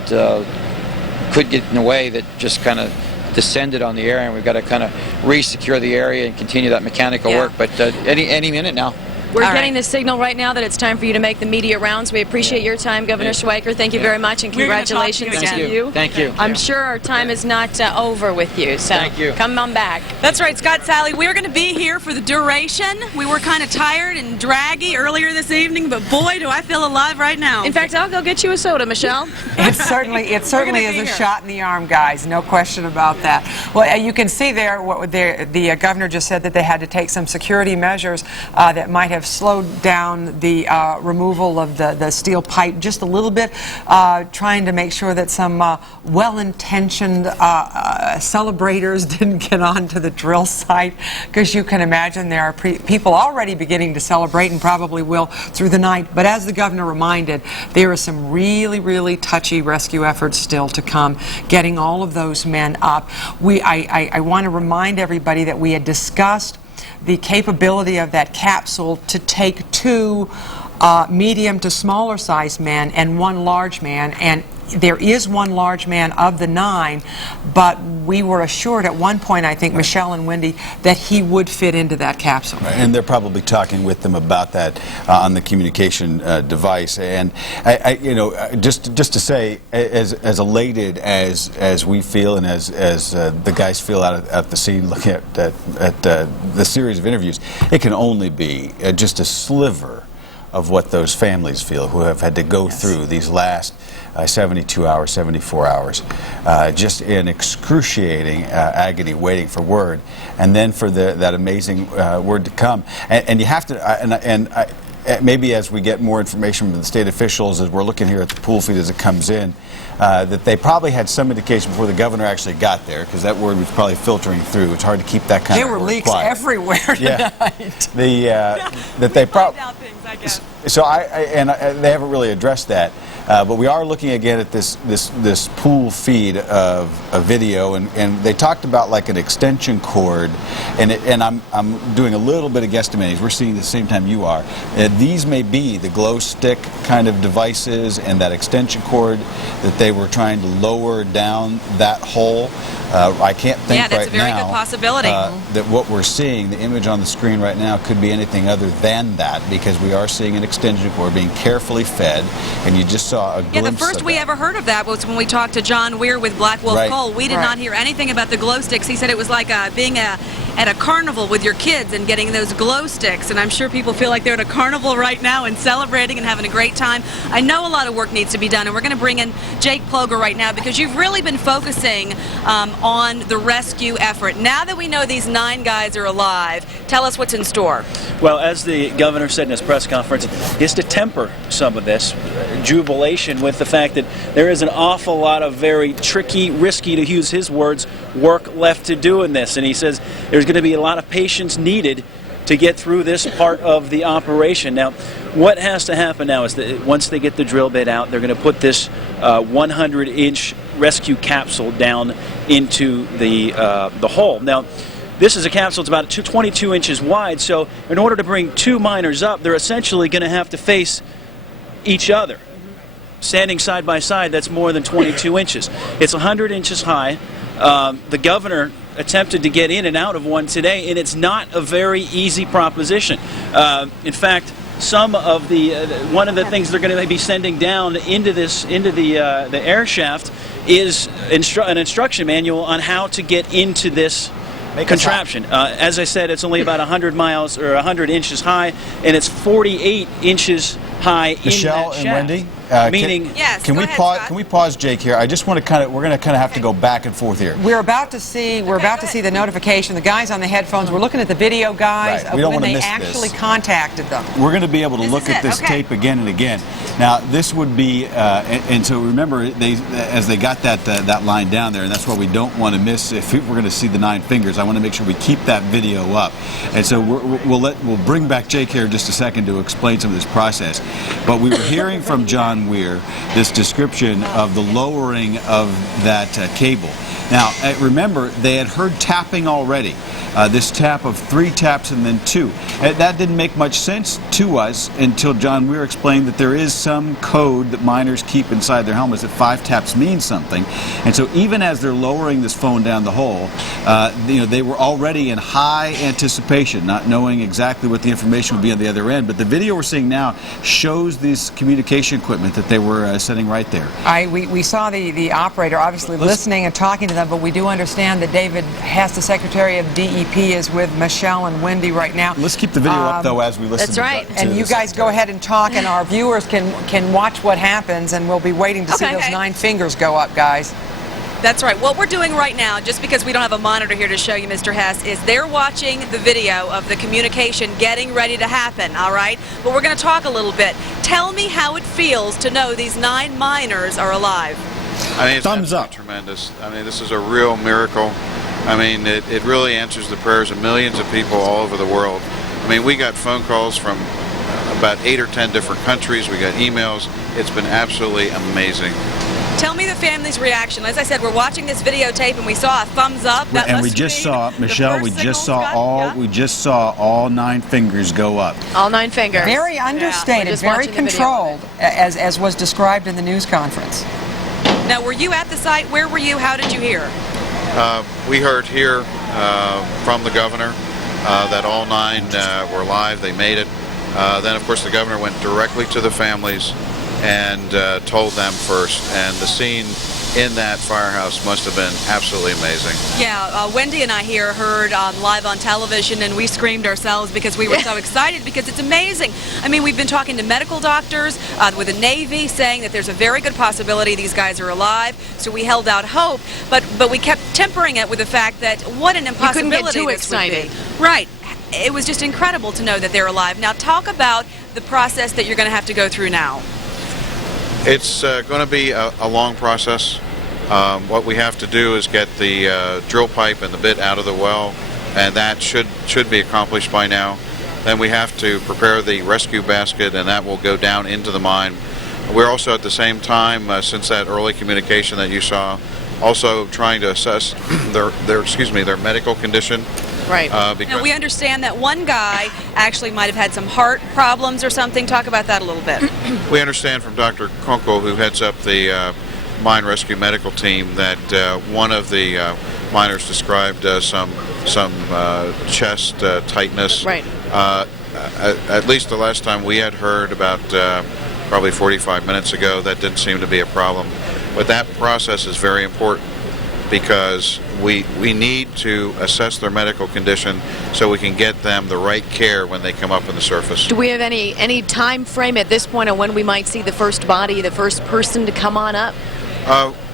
could get in the way that just kind of descended on the area, and we've got to kind of re-secure the area and continue that mechanical work. But any minute now. We're getting the signal right now that it's time for you to make the media rounds. We appreciate your time, Governor Schweiker. Thank you very much, and congratulations to you. Thank you. I'm sure our time is not over with you, so thank you. Come on back. That's right, Scott, Sally. We're going to be here for the duration. We were kind of tired and draggy earlier this evening, but boy, do I feel alive right now. In fact, I'll go get you a soda, Michelle. It certainly is a shot in the arm, guys. No question about that. Well, you can see there what the governor just said, that they had to take some security measures that might have slowed down the removal of the steel pipe just a little bit, trying to make sure that some well-intentioned celebrators didn't get onto the drill site, because you can imagine there are people already beginning to celebrate, and probably will through the night. But as the governor reminded, there are some really, really touchy rescue efforts still to come, getting all of those men up. I want to remind everybody that we had discussed the capability of that capsule to take 2 medium to smaller sized men and 1 large man, and there is 1 large man of the 9, but we were assured at one point, I think, Michelle and Wendy, that he would fit into that capsule. Right. And they're probably talking with them about that on the communication device. And just to say, as elated as we feel, and as the guys feel out at the scene looking at the series of interviews, it can only be just a sliver of what those families feel who have had to go through these last 72 hours, 74 hours, just in excruciating agony, waiting for word, and then for that amazing word to come. And you have to, maybe as we get more information from the state officials, as we're looking here at the pool feed as it comes in, that they probably had some indication before the governor actually got there, because that word was probably filtering through. It's hard to keep that kind of word quiet. There were leaks everywhere tonight. That they probably. So they haven't really addressed that. But we are looking again at this pool feed of a video, and they talked about like an extension cord, and I'm doing a little bit of guesstimating. We're seeing at the same time you are. These may be the glow stick kind of devices and that extension cord that they were trying to lower down that hole. I can't think right now. Yeah, that's a very good possibility. That what we're seeing, the image on the screen right now, could be anything other than that, because we are seeing an extension cord being carefully fed, and you just saw a glimpse Yeah, the first we ever heard of that was when we talked to John Weir with Black Wolf Coal. We did not hear anything about the glow sticks. He said it was like being at a carnival with your kids and getting those glow sticks, and I'm sure people feel like they're at a carnival right now and celebrating and having a great time. I know a lot of work needs to be done, and we're going to bring in Jake Ploger right now because you've really been focusing on the rescue effort. Now that we know these 9 guys are alive, tell us what's in store. Well, as the governor said in his press conference, is to temper some of this jubilation with the fact that there is an awful lot of very tricky, risky, to use his words, work left to do in this. And he says there's going to be a lot of patience needed to get through this part of the operation. Now, what has to happen now is that once they get the drill bit out, they're going to put this 100-inch rescue capsule down into the hole. Now, this is a capsule that's about 22 inches wide, so in order to bring 2 miners up, they're essentially going to have to face each other. Standing side by side, that's more than 22 inches. It's 100 inches high. The governor attempted to get in and out of one today, and it's not a very easy proposition. In fact, some of one of the things they're going to be sending down into the air shaft is an instruction manual on how to get into this contraption. As I said, it's only about 100 miles or 100 inches high, and it's 48 inches high Michelle in that shaft. and Wendy, meaning, can we pause Jake here? I just want to we're going to have to go back and forth here. We're about to see the notification. The guys on the headphones. We're looking at the video, guys, Right. We don't when want to they miss actually this. contacted them. We're going to be able to look at this tape again and again. Now, this would be, and so remember, as they got that line down there, and that's what we don't want to miss. If we're going to see the 9 fingers, I want to make sure we keep that video up. And so we'll bring back Jake here in just a second to explain some of this process. But we were hearing from John Weir this description of the lowering of that cable. Now, remember, they had heard tapping already. This tap of 3 taps and then 2. That didn't make much sense to us until John Weir explained that there is some code that miners keep inside their helmets that 5 taps means something. And so even as they're lowering this phone down the hole, they were already in high anticipation, not knowing exactly what the information would be on the other end. But the video we're seeing now shows this communication equipment that they were setting right there. We saw the operator obviously listening and talking to them, but we do understand that David Hess, the Secretary of DEP, is with Michelle and Wendy right now. Let's keep the video up, though, as we listen. That's right. And you guys go ahead and talk, and our viewers can watch what happens, and we'll be waiting to see those 9 fingers go up, guys. That's right. What we're doing right now, just because we don't have a monitor here to show you, Mr. Hess, is they're watching the video of the communication getting ready to happen, all right? But we're going to talk a little bit. Tell me how it feels to know these 9 miners are alive. I mean, it's thumbs up. Tremendous. I mean, this is a real miracle. I mean, it really answers the prayers of millions of people all over the world. I mean, we got phone calls from about 8 or 10 different countries. We got emails. It's been absolutely amazing. Tell me the family's reaction. As I said, we're watching this videotape and we saw a thumbs up. That And we must just be saw, Michelle, we just saw all 9 fingers go up. All 9 fingers. Very understated, very controlled, as was described in the news conference. Now, were you at the site? Where were you? How did you hear? We heard here from the governor that all 9 were alive. They made it. Then, of course, the governor went directly to the families and told them first. And the scene in that firehouse must have been absolutely amazing. Yeah, Wendy and I here heard live on television, and we screamed ourselves because we were so excited because it's amazing. I mean, we've been talking to medical doctors with the Navy saying that there's a very good possibility these guys are alive, so we held out hope, but we kept tempering it with the fact that what an impossibility couldn't get too this excited. would be. Right. It was just incredible to know that they're alive. Now, talk about the process that you're going to have to go through now. It's going to be a long process. What we have to do is get the drill pipe and the bit out of the well, and that should be accomplished by now. Then we have to prepare the rescue basket, and that will go down into the mine. We're also at the same time, since that early communication that you saw, also trying to assess their medical condition. Right. Now, we understand that one guy actually might have had some heart problems or something. Talk about that a little bit. We understand from Dr. Kunkel, who heads up the mine rescue medical team, that one of the miners described some chest tightness. Right. at least the last time we had heard, about probably 45 minutes ago, that didn't seem to be a problem. But that process is very important, because we need to assess their medical condition so we can get them the right care when they come up on the surface. Do we have any time frame at this point on when we might see the first body, the first person to come on up?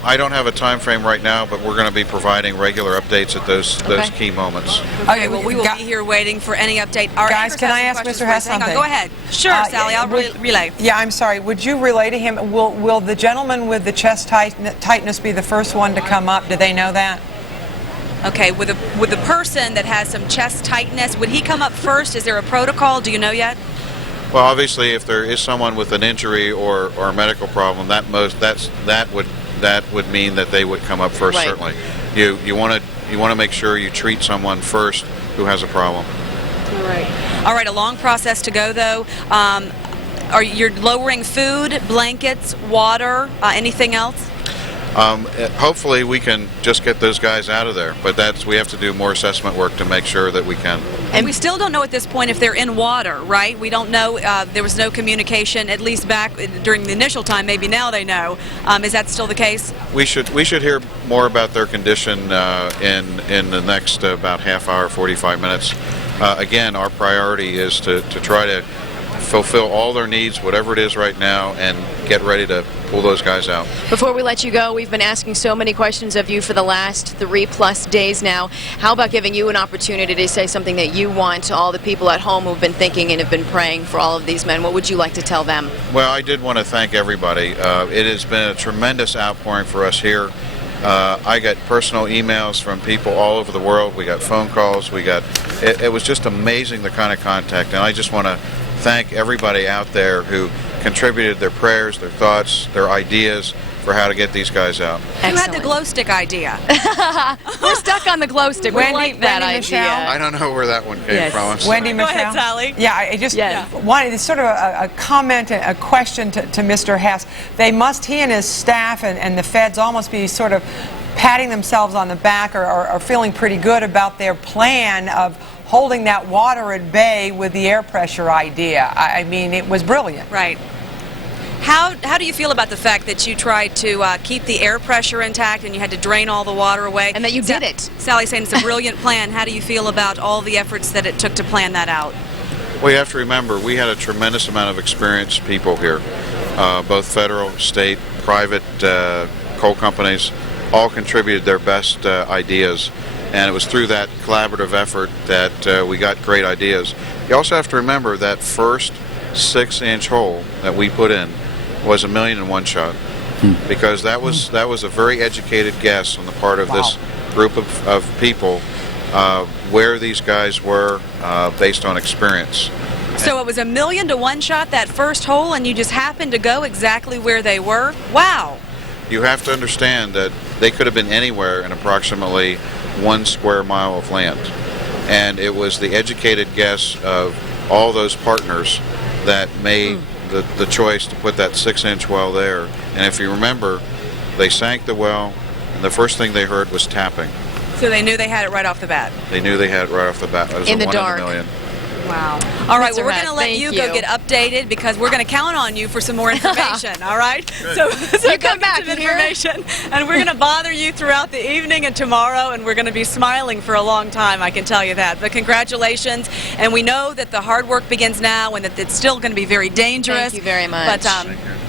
I don't have a time frame right now, but we're going to be providing regular updates at those key moments. Okay, well, we will be here waiting for any update. Our Guys, can I ask Mr. Hess Hang on, something? go ahead. Sure, Sally, I'll relay. Yeah, I'm sorry. Would you relay to him, will the gentleman with the chest tightness be the first one to come up? Do they know that? Okay, with the person that has some chest tightness, would he come up first? Is there a protocol? Do you know yet? Well, obviously, if there is someone with an injury or a medical problem, that would mean that they would come up first. Right. Certainly, you want to make sure you treat someone first who has a problem. All right. A long process to go, though. Are you lowering food, blankets, water, anything else? Hopefully we can just get those guys out of there, but we have to do more assessment work to make sure that we can. And we still don't know at this point if they're in water, right? We don't know. There was no communication, at least back during the initial time. Maybe now they know. Is that still the case? We should hear more about their condition in the next about half hour, 45 minutes. Again, our priority is to try to fulfill all their needs, whatever it is right now, and get ready to pull those guys out. Before we let you go, we've been asking so many questions of you for the last 3+ days now. How about giving you an opportunity to say something that you want to all the people at home who've been thinking and have been praying for all of these men? What would you like to tell them? Well, I did want to thank everybody. It has been a tremendous outpouring for us here. I got personal emails from people all over the world. We got phone calls. It was just amazing, the kind of contact, and I just want to thank everybody out there who contributed their prayers, their thoughts, their ideas for how to get these guys out. Who had the glow stick idea? We're stuck on the glow stick. We like that idea. Michelle? I don't know where that one came from. Wendy, Michelle? Go ahead, Sally. Yeah, I just wanted sort of a comment, a question to Mr. Hess. He and his staff and the feds almost be sort of patting themselves on the back or feeling pretty good about their plan of holding that water at bay with the air pressure idea. I mean, it was brilliant. Right. How do you feel about the fact that you tried to keep the air pressure intact and you had to drain all the water away? And that you did it. Sally's saying it's a brilliant plan. How do you feel about all the efforts that it took to plan that out? Well, you have to remember, we had a tremendous amount of experienced people here, both federal, state, private coal companies, all contributed their best ideas. And it was through that collaborative effort that we got great ideas. You also have to remember that first 6-inch hole that we put in was $1 million in one shot, because that was a very educated guess on the part of this group of people where these guys were based on experience. So it was $1 million to one shot, that first hole, and you just happened to go exactly where they were? Wow. You have to understand that they could have been anywhere in approximately 1 square mile of land. And it was the educated guess of all those partners that made the choice to put that 6-inch well there. And if you remember, they sank the well, and the first thing they heard was tapping. So they knew they had it right off the bat? They knew they had it right off the bat. It was in the one dark. In a million. Wow. All right, well, we're Hess, going to let you go get updated, because we're going to count on you for some more information, all right? So you come back some information, and we're going to bother you throughout the evening and tomorrow, and we're going to be smiling for a long time, I can tell you that. But congratulations, and we know that the hard work begins now and that it's still going to be very dangerous. Thank you very much.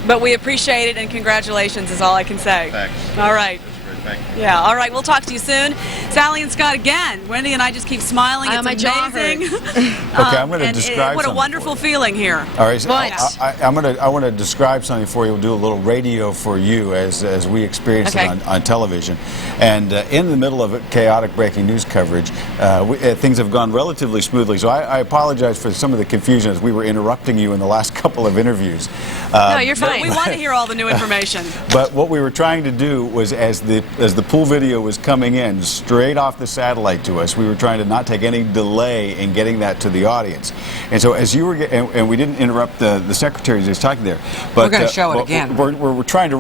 But we appreciate it, and congratulations is all I can say. Thanks. All right. Thank you. Yeah, all right, we'll talk to you soon. Sally and Scott again. Wendy and I just keep smiling. It's my jaw amazing. Okay, I'm going to describe what a something wonderful feeling here. All right, so What? I want to describe something for you. We'll do a little radio for you as we experience it on television. And in the middle of chaotic breaking news coverage, things have gone relatively smoothly. So I apologize for some of the confusion as we were interrupting you in the last couple of interviews. No, you're fine. We want to hear all the new information. But what we were trying to do was, as the the pool video was coming in straight off the satellite to us, we were trying to not take any delay in getting that to the audience. And so as you were and we didn't interrupt the secretary who's talking there, but we're going to show it again. We're trying to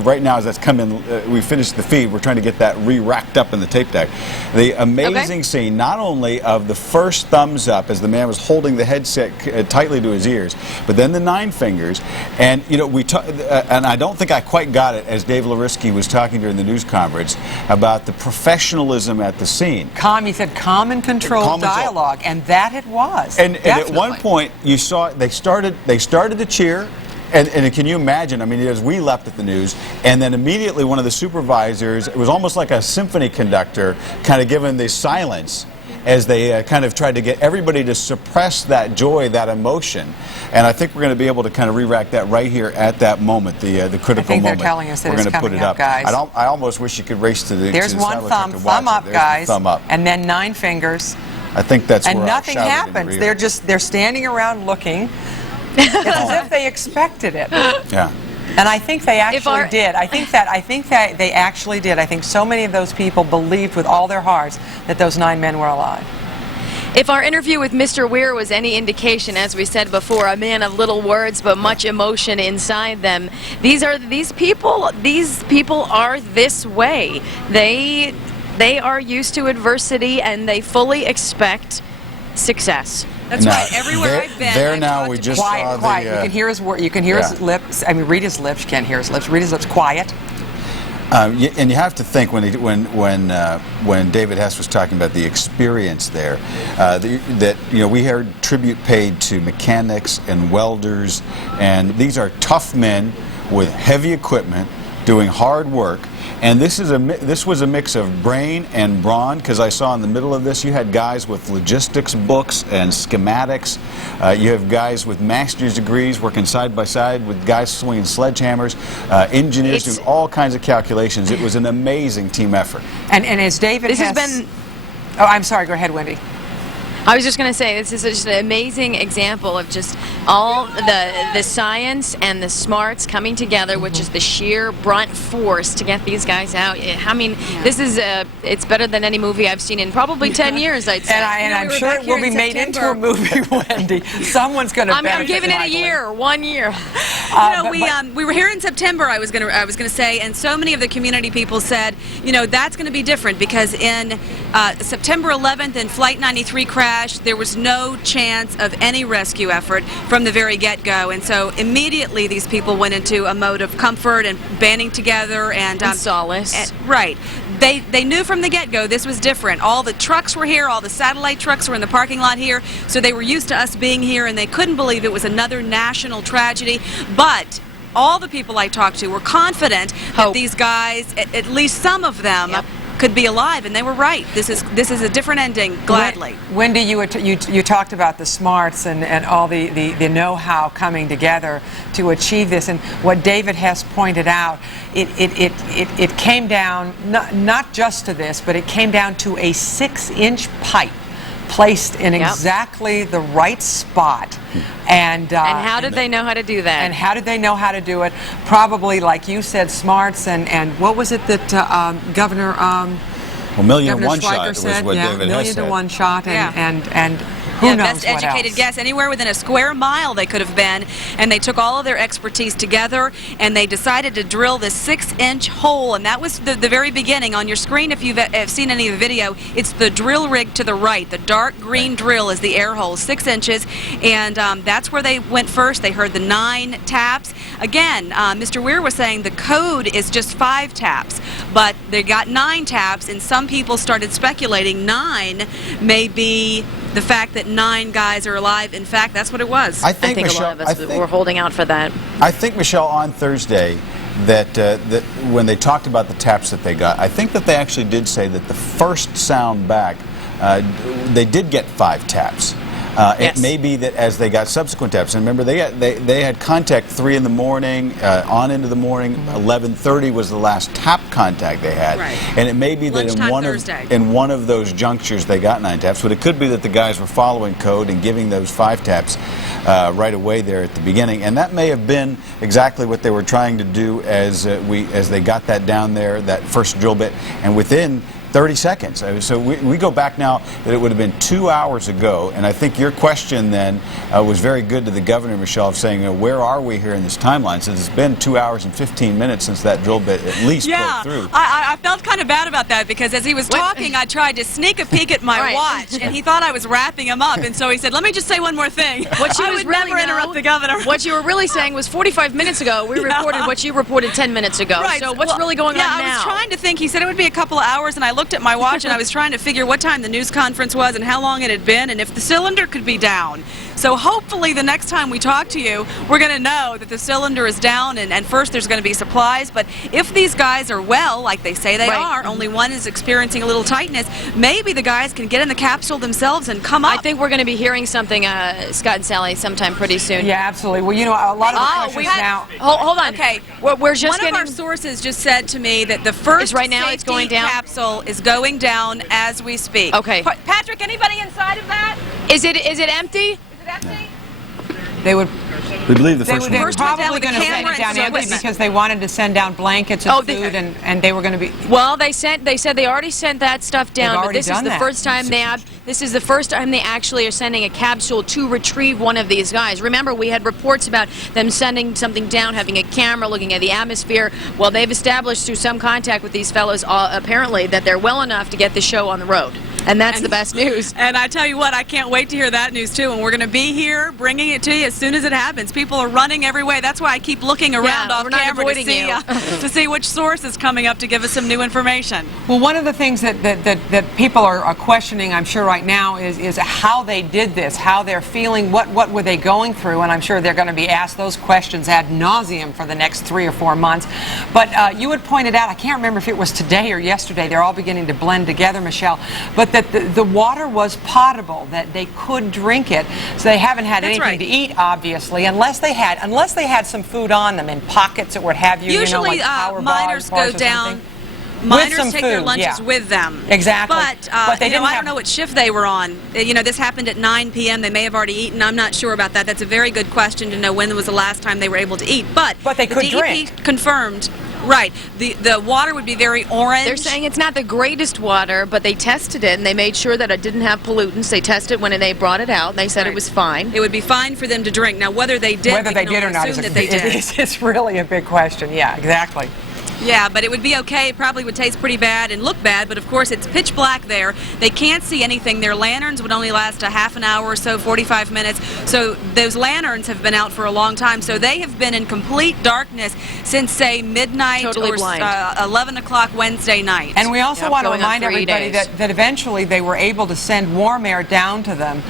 right now as that's come in, we finished the feed. We're trying to get that re-racked up in the tape deck. The amazing scene, not only of the first thumbs up as the man was holding the headset tightly to his ears, but then the 9 fingers. And you know, and I don't think I quite got it as Dave Larisky was talking during the news conference about the professionalism at the scene. He said calm and controlled dialogue, and that it was. And at one point, you saw they started to cheer. And can you imagine, I mean, as we left at the news, and then immediately one of the supervisors, it was almost like a symphony conductor, kind of giving the silence as they kind of tried to get everybody to suppress that joy, that emotion. And I think we're going to be able to kind of re-rack that right here at that moment, the critical moment. I think they're telling us that we're it's going to put coming it up, guys. I almost wish you could race to the There's one thumb up, guys, thumb up. and then 9 fingers. I think that's and where nothing happens. They're standing around looking. It's as if they expected it. Yeah. And I think they actually did. I think that they actually did. I think so many of those people believed with all their hearts that those 9 men were alive. If our interview with Mr. Weir was any indication, as we said before, a man of little words but much emotion inside them, these people are this way. They are used to adversity and they fully expect success. That's right. Everywhere I've been, there now we just saw quiet. You can hear his word. You can hear his lips. I mean, read his lips. You can't hear his lips. Read his lips. Quiet. And you have to think when David Hess was talking about the experience there, that we heard tribute paid to mechanics and welders, and these are tough men with heavy equipment doing hard work. And this was a mix of brain and brawn, because I saw in the middle of this you had guys with logistics books and schematics. You have guys with master's degrees working side by side with guys swinging sledgehammers, engineers doing all kinds of calculations. It was an amazing team effort. And as David has been... Oh, I'm sorry. Go ahead, Wendy. I was just going to say, this is just an amazing example of just all the science and the smarts coming together, which is the sheer brunt force to get these guys out. I mean, this is it's better than any movie I've seen in probably 10 years, I'd say. And I'm sure it will be made into a movie, Wendy. Someone's going to. I'm giving it a year, 1 year. We were here in September. I was going to say, and so many of the community people said, that's going to be different because in September 11th in Flight 93 crash, there was no chance of any rescue effort from the very get-go, and so immediately these people went into a mode of comfort and banding together and solace. Right. They knew from the get-go this was different. All the trucks were here, all the satellite trucks were in the parking lot here, so they were used to us being here, and they couldn't believe it was another national tragedy. But all the people I talked to were confident that these guys, at least some of them, could be alive, and they were right. This is a different ending, gladly. Wendy, you talked about the smarts and all the know-how coming together to achieve this, and what David Hess pointed out, it came down not just to this, but it came down to a 6-inch pipe placed in exactly the right spot. And how did they know how to do that? And how did they know how to do it? Probably, like you said, smarts and what was it that Governor million Governor to one Schweiker shot was said? what David Hess said. Million to one shot, and who knows best educated else? guess. Anywhere within a square mile they could have been, and they took all of their expertise together, and they decided to drill this 6-inch hole, and that was the very beginning. On your screen, if you've seen any of the video, it's the drill rig to the right. The dark green drill is the air hole, 6 inches, and that's where they went first. They heard the 9 taps. Again, Mr. Weir was saying the code is just 5 taps, but they got 9 taps, and some people started speculating 9 may be the fact that 9 guys are alive. In fact, that's what it was. I think Michelle, a lot of us were holding out for that. I think, Michelle, on Thursday, that when they talked about the taps that they got, I think that they actually did say that the first sound back, they did get 5 taps. It may be that as they got subsequent taps, and remember they had contact 3 in the morning, on into the morning. 11:30 was the last tap contact they had, and it may be that in one of those junctures they got 9 taps, but it could be that the guys were following code and giving those 5 taps right away there at the beginning, and that may have been exactly what they were trying to do as they got that down there, that first drill bit, and within 30 seconds. So we go back now that it would have been 2 hours ago, and I think your question then was very good to the governor, Michelle, of saying, where are we here in this timeline? Since it's been 2 hours and 15 minutes since that drill bit at least broke through. I felt kind of bad about that because as he was talking, I tried to sneak a peek at my watch, and he thought I was wrapping him up, and so he said, let me just say one more thing. I would never interrupt the governor. What you were really saying was 45 minutes ago, we reported what you reported 10 minutes ago. So what's really going on now? I was trying to think. He said it would be a couple of hours, and I looked at my watch and I was trying to figure what time the news conference was and how long it had been and if the cylinder could be down. So hopefully the next time we talk to you, we're going to know that the cylinder is down and first there's going to be supplies. But if these guys are well, like they say they are, only one is experiencing a little tightness, maybe the guys can get in the capsule themselves and come up. I think we're going to be hearing something, Scott and Sally, sometime pretty soon. Yeah, absolutely. Well, you know, a lot of the questions now... Hold on. Okay. We're just one of our sources just said to me that the first right now it's going down? capsule is going down as we speak. Okay. Patrick, anybody inside of that? Is it empty? Is it empty? They would... We believe the They first were one. probably going to send it down empty because they wanted to send down blankets and food, and they were going to be... Well, they said they already sent that stuff down, but this is the first time they actually are sending a capsule to retrieve one of these guys. Remember, we had reports about them sending something down, having a camera, looking at the atmosphere. Well, they've established through some contact with these fellows, apparently, that they're well enough to get the show on the road. And that's the best news. And I tell you what, I can't wait to hear that news too. And we're going to be here bringing it to you as soon as it happens. People are running every way. That's why I keep looking around off camera to see which source is coming up to give us some new information. Well, one of the things that people are questioning, I'm sure right now, is how they did this, how they're feeling, what were they going through, and I'm sure they're going to be asked those questions ad nauseum for the next 3 or 4 months. But you had pointed out, I can't remember if it was today or yesterday, they're all beginning to blend together, Michelle, but that the water was potable, that they could drink it, so they haven't had anything to eat, obviously, unless they had some food on them in pockets or what have you. Usually, you know, like power miners bars go or down. something. Miners take their lunches with them. Exactly. But they I don't know what shift they were on. You know, this happened at 9 p.m. They may have already eaten. I'm not sure about that. That's a very good question to know when was the last time they were able to eat. But they could drink. Confirmed. Right. The water would be very orange. They're saying it's not the greatest water, but they tested it and they made sure that it didn't have pollutants. They tested when they brought it out and they said it was fine. It would be fine for them to drink. Now, whether they did, or not, it's really a big question. Yeah, exactly. Yeah, but it would be okay. It probably would taste pretty bad and look bad, but of course it's pitch black there. They can't see anything. Their lanterns would only last a half an hour or so, 45 minutes. So those lanterns have been out for a long time. So they have been in complete darkness since, say, midnight or 11 o'clock Wednesday night. And we also want to remind everybody that eventually they were able to send warm air down to them,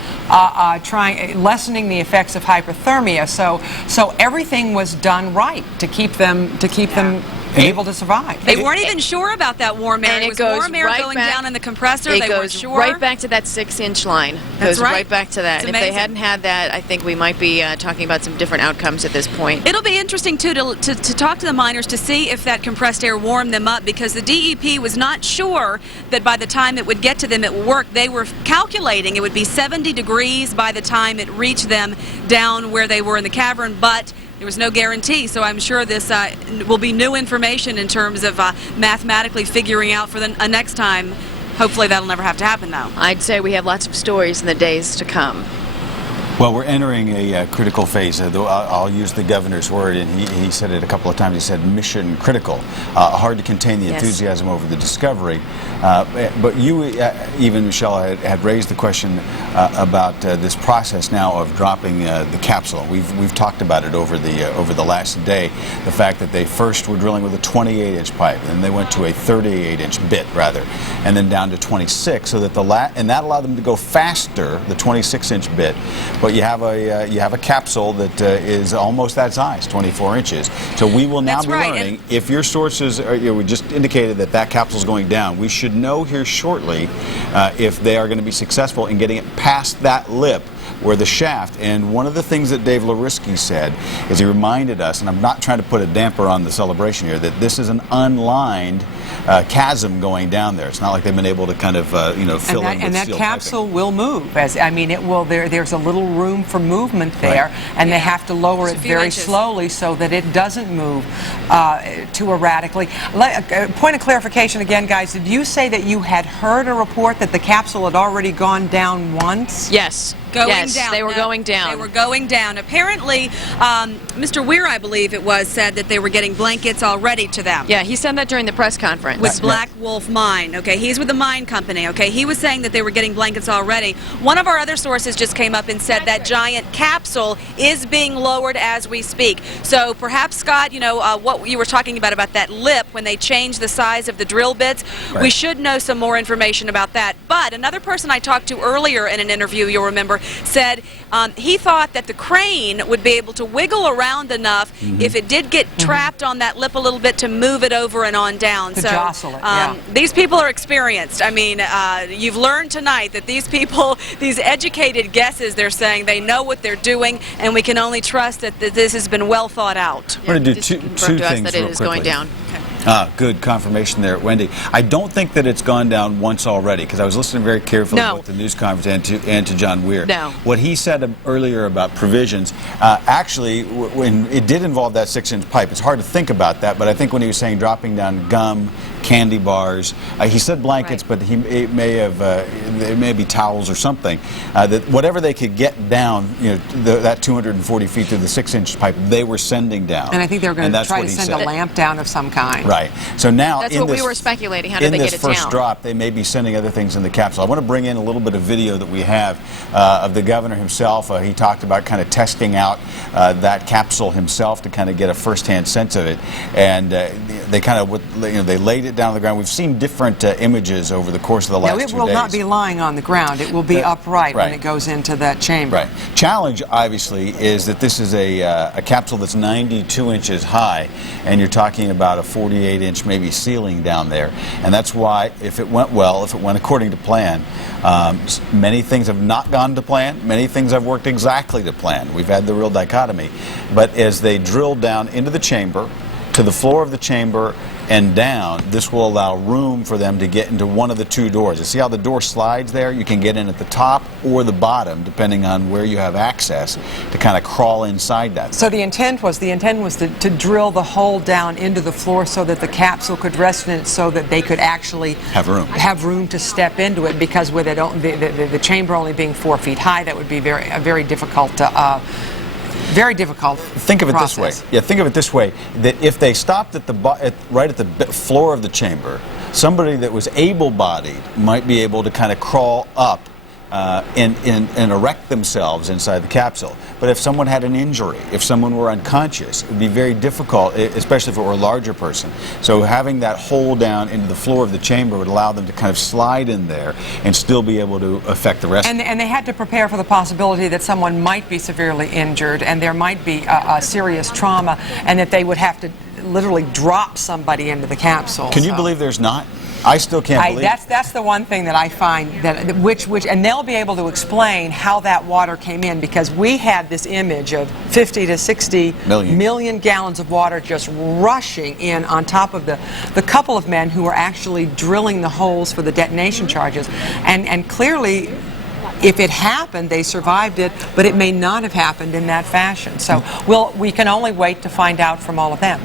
lessening the effects of hypothermia. So everything was done right to keep them able to survive. They weren't even sure about that warm air. And it was warm air going down in the compressor. They weren't sure. Right back to that 6-inch line. That's right. Right back to that. It's And if they hadn't had that, I think we might be talking about some different outcomes at this point. It'll be interesting, too, to talk to the miners to see if that compressed air warmed them up, because the DEP was not sure that by the time it would get to them it would work. They were calculating it would be 70 degrees by the time it reached them down where they were in the cavern, but there was no guarantee, so I'm sure this will be new information in terms of mathematically figuring out for the next time. Hopefully that'll never have to happen, though. I'd say we have lots of stories in the days to come. Well, we're entering a critical phase. I'll use the governor's word, and he said it a couple of times. He said mission critical. Hard to contain the enthusiasm over the discovery. But you, even Michelle, had raised the question about this process now of dropping the capsule. We've talked about it over the last day. The fact that they first were drilling with a 28-inch pipe, and they went to a 38-inch bit rather, and then down to 26, so that and that allowed them to go faster, the 26-inch bit. But you have a capsule that is almost that size, 24 inches. So we will now be learning if your sources we just indicated that capsule is going down. We should know here shortly if they are going to be successful in getting it past that lip where the shaft, and one of the things that Dave Larisky said is he reminded us, and I'm not trying to put a damper on the celebration here, that this is an unlined chasm going down there. It's not like they've been able to kind of, fill in with and that steel capsule will move. It will. There's a little room for movement there, and they have to lower it very slowly so that it doesn't move too erratically. Point of clarification again, guys. Did you say that you had heard a report that the capsule had already gone down once? Yes. Going yes, down. they were going down. They were going down. Apparently, Mr. Weir, I believe it was, said that they were getting blankets already to them. Yeah, he said that during the press conference. With Black Wolf Mine. Okay, he's with the mine company. Okay, he was saying that they were getting blankets already. One of our other sources just came up and said that giant capsule is being lowered as we speak. So perhaps, Scott, what you were talking about that lip when they changed the size of the drill bits, we should know some more information about that. But another person I talked to earlier in an interview, you'll remember, said he thought that the crane would be able to wiggle around enough if it did get trapped on that lip a little bit to move it over and on down. To jostle it, these people are experienced. I mean, you've learned tonight that these people, these educated guesses, they're saying they know what they're doing, and we can only trust that this has been well thought out. I'm going to do two things that it real is quickly. going down. Good confirmation there, Wendy. I don't think that it's gone down once already, because I was listening very carefully to the news conference and to John Weir. No. What he said earlier about provisions, actually, when it did involve that 6-inch pipe, it's hard to think about that, but I think when he was saying dropping down gum, candy bars, he said blankets, but it may be towels or something. That whatever they could get down, that 240 feet through the 6-inch pipe, they were sending down. And I think they were going to try to send a lamp down of some kind. Right. So now, that's what we were speculating. How did they get it down? In this first drop, they may be sending other things in the capsule. I want to bring in a little bit of video that we have of the governor himself. He talked about kind of testing out that capsule himself to kind of get a first-hand sense of it, and they kind of they laid it down on the ground. We've seen different images over the course of the last 2 days. It will not be lying on the ground. It will be upright when it goes into that chamber. Right. Challenge, obviously, is that this is a capsule that's 92 inches high, and you're talking about a 48-inch maybe ceiling down there. And that's why, if it went well, if it went according to plan, many things have not gone to plan. Many things have worked exactly to plan. We've had the real dichotomy. But as they drill down into the chamber, to the floor of the chamber and down, this will allow room for them to get into one of the two doors. You see how the door slides there? You can get in at the top or the bottom, depending on where you have access, to kind of crawl inside that. So the intent was to drill the hole down into the floor so that the capsule could rest in it, so that they could actually have room to step into it, because with it, the chamber only being 4 feet high, that would be very difficult to very difficult. Think of it this way. Yeah, think of it this way: that if they stopped at right at the floor of the chamber, somebody that was able-bodied might be able to kind of crawl up and erect themselves inside the capsule. But if someone had an injury, if someone were unconscious, it would be very difficult, especially if it were a larger person. So having that hole down into the floor of the chamber would allow them to kind of slide in there and still be able to affect the rest. And they had to prepare for the possibility that someone might be severely injured and there might be a serious trauma, and that they would have to literally drop somebody into the capsule. Can you believe there's not? I still can't believe it. That's the one thing that I find and they'll be able to explain how that water came in, because we had this image of 50 to 60 million gallons of water just rushing in on top of the couple of men who were actually drilling the holes for the detonation charges, and clearly, if it happened, they survived it, but it may not have happened in that fashion. So we can only wait to find out from all of them.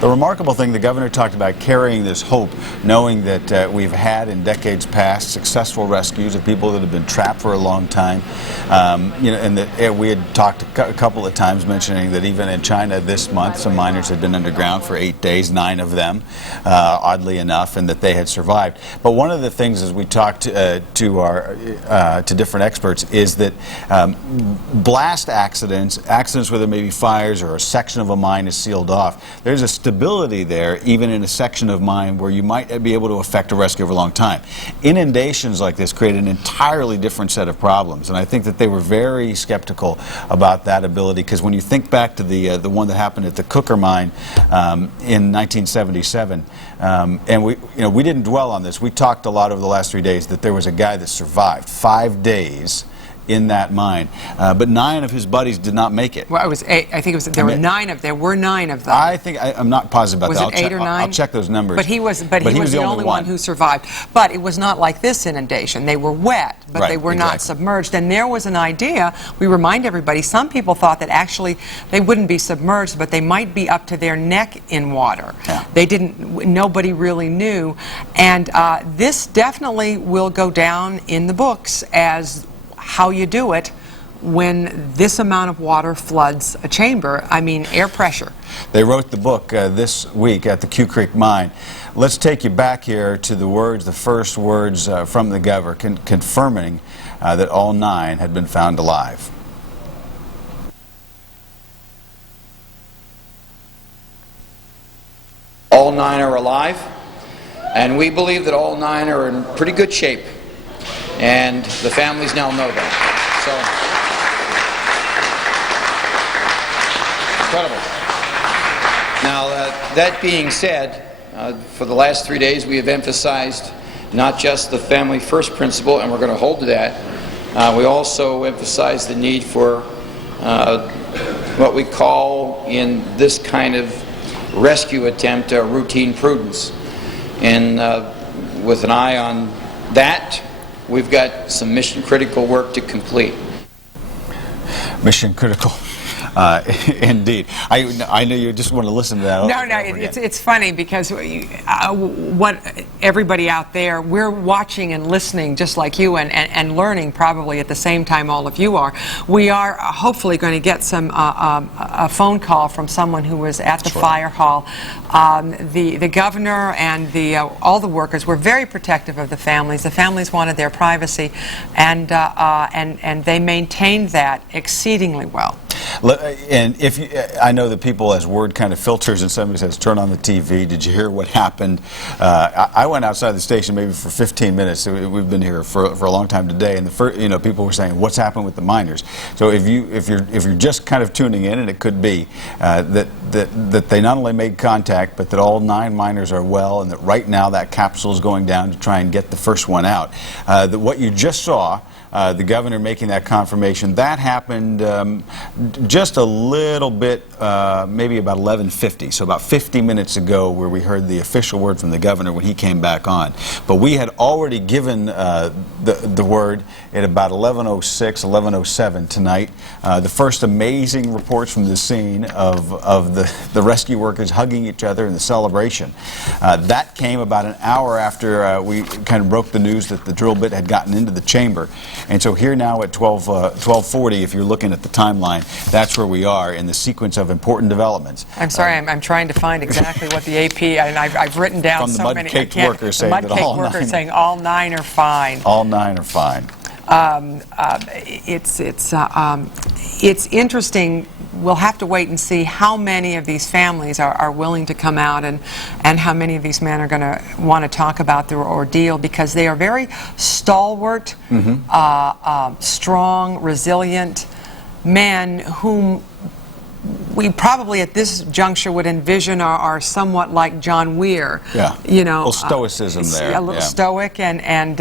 The remarkable thing, the governor talked about carrying this hope, knowing that we've had in decades past successful rescues of people that have been trapped for a long time. And that we had talked a couple of times mentioning that even in China this month, some miners had been underground for 8 days, 9 of them, oddly enough, and that they had survived. But one of the things as we talked to different experts, is that blast accidents where there may be fires or a section of a mine is sealed off, there's a stability there, even in a section of mine where you might be able to affect a rescue over a long time. Inundations like this create an entirely different set of problems, and I think that they were very skeptical about that ability, because when you think back to the one that happened at the Cooker mine in 1977, and we didn't dwell on this. We talked a lot over the last 3 days that there was a guy that survived 5 days in that mine. But 9 of his buddies did not make it. Well, it was 8. I think it was. There were 9 of. There were 9 of them. I think I'm not positive about was that. Was it 8 or 9? I'll check those numbers. But he was. But he was the only one who survived. But it was not like this inundation. They were wet, but they were not submerged. And there was an idea. We remind everybody. Some people thought that actually they wouldn't be submerged, but they might be up to their neck in water. Yeah. They didn't. Nobody really knew. And this definitely will go down in the books as how you do it when this amount of water floods a chamber. I mean, air pressure. They wrote the book this week at the Q Creek Mine. Let's take you back here to the words, the first words from the governor, confirming that all 9 had been found alive. All 9 are alive, and we believe that all 9 are in pretty good shape, and the families now know that. So, incredible. Now, that being said, for the last 3 days we have emphasized not just the family first principle, and we're going to hold to that. We also emphasize the need for what we call in this kind of rescue attempt routine prudence. And with an eye on that, we've got some mission critical work to complete. Mission critical. Indeed. I know you just want to listen to that. No, it's funny because what everybody out there, we're watching and listening just like you and learning probably at the same time all of you are. We are hopefully going to get some a phone call from someone who was at the fire hall. The governor and all the workers were very protective of the families. The families wanted their privacy, and they maintained that exceedingly well. And if you, I know that people, as word kind of filters and somebody says, turn on the TV, did you hear what happened? I went outside the station maybe for 15 minutes. We've been here for a long time today, and people were saying, what's happened with the miners? So if you're just kind of tuning in, and it could be that they not only made contact, but that all 9 miners are well, and that right now that capsule is going down to try and get the first one out. That what you just saw, the governor making that confirmation, that happened just a little bit, maybe about 11:50, so about 50 minutes ago, where we heard the official word from the governor when he came back on. But we had already given the word at about 11:06, 11:07 tonight. The first amazing reports from the scene of the rescue workers hugging each other in the celebration. That came about an hour after we kind of broke the news that the drill bit had gotten into the chamber. And so here now at 12:40, if you're looking at the timeline, that's where we are in the sequence of important developments. I'm sorry, I'm trying to find exactly what the AP, and I've written down from the so many. Mud-caked workers saying that all 9. Saying all 9 are fine. All 9 are fine. It's interesting. We'll have to wait and see how many of these families are willing to come out, and how many of these men are going to want to talk about their ordeal, because they are very stalwart, strong, resilient men whom we probably at this juncture would envision are somewhat like John Weir. Yeah. You know, a little stoicism there. A little stoic and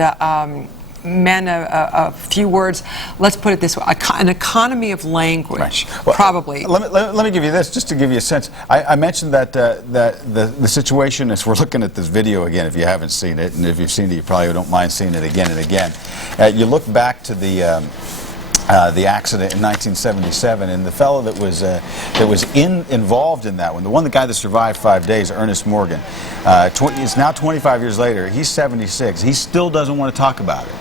men, a few words, let's put it this way, an economy of language, well, probably. Let me give you this, just to give you a sense. I mentioned that the situation, as we're looking at this video again, if you haven't seen it, and if you've seen it, you probably don't mind seeing it again and again. You look back to the accident in 1977, and the fellow that was involved in that one, the guy that survived 5 days, Ernest Morgan, it's now 25 years later. He's 76. He still doesn't want to talk about it.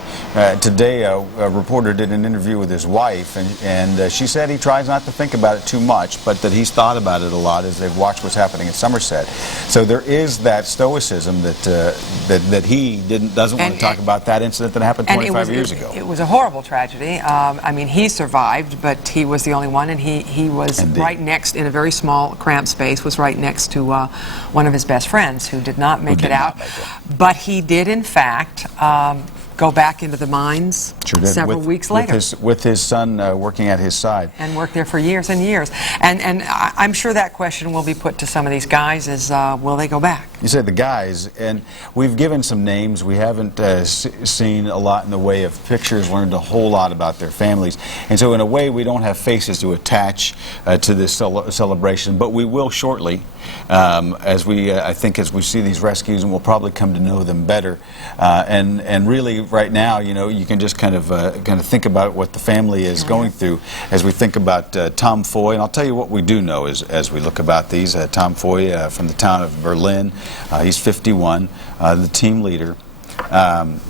Today, a reporter did an interview with his wife, and she said he tries not to think about it too much, but that he's thought about it a lot as they've watched what's happening in Somerset. So there is that stoicism that he doesn't want to talk about that incident that happened 25 years ago. It was a horrible tragedy. I mean, he survived, but he was the only one, and he was Indeed. right next, in a very small, cramped space, was right next to one of his best friends who did not make it out. But he did, in fact, go back into the mines Sure did. several weeks later. With his son working at his side. And worked there for years and years. And I'm sure that question will be put to some of these guys is, will they go back? You said the guys, and we've given some names. We haven't seen a lot in the way of pictures, learned a whole lot about their families. And so in a way, we don't have faces to attach to this celebration, but we will shortly. As we, I think, as we see these rescues, and we'll probably come to know them better. And really, right now, you know, you can just kind of think about what the family is going through as we think about Tom Foy. And I'll tell you what we do know as we look about these. Tom Foy from the town of Berlin. He's 51, the team leader. I'm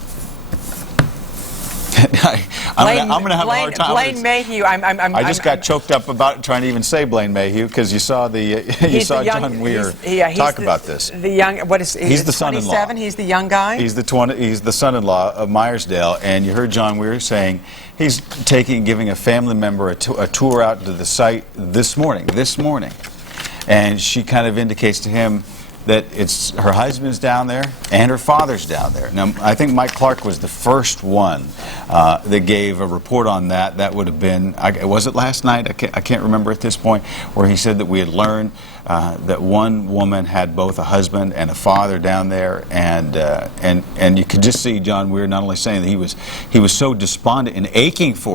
going to have a hard time. Blaine Mayhew. I just got choked up about trying to even say Blaine Mayhew because you saw John Weir talk about this. The young, what is he's the son-in-law. 27. He's the young guy. He's the son-in-law of Meyersdale, and you heard John Weir saying he's giving a family member a tour out to the site this morning, and she kind of indicates to him that it's her husband's down there and her father's down there. Now, I think Mike Clark was the first one that gave a report on that. That would have been, was it last night? I can't remember at this point, where he said that we had learned that one woman had both a husband and a father down there, and you could just see John Weir not only saying that he was so despondent and aching for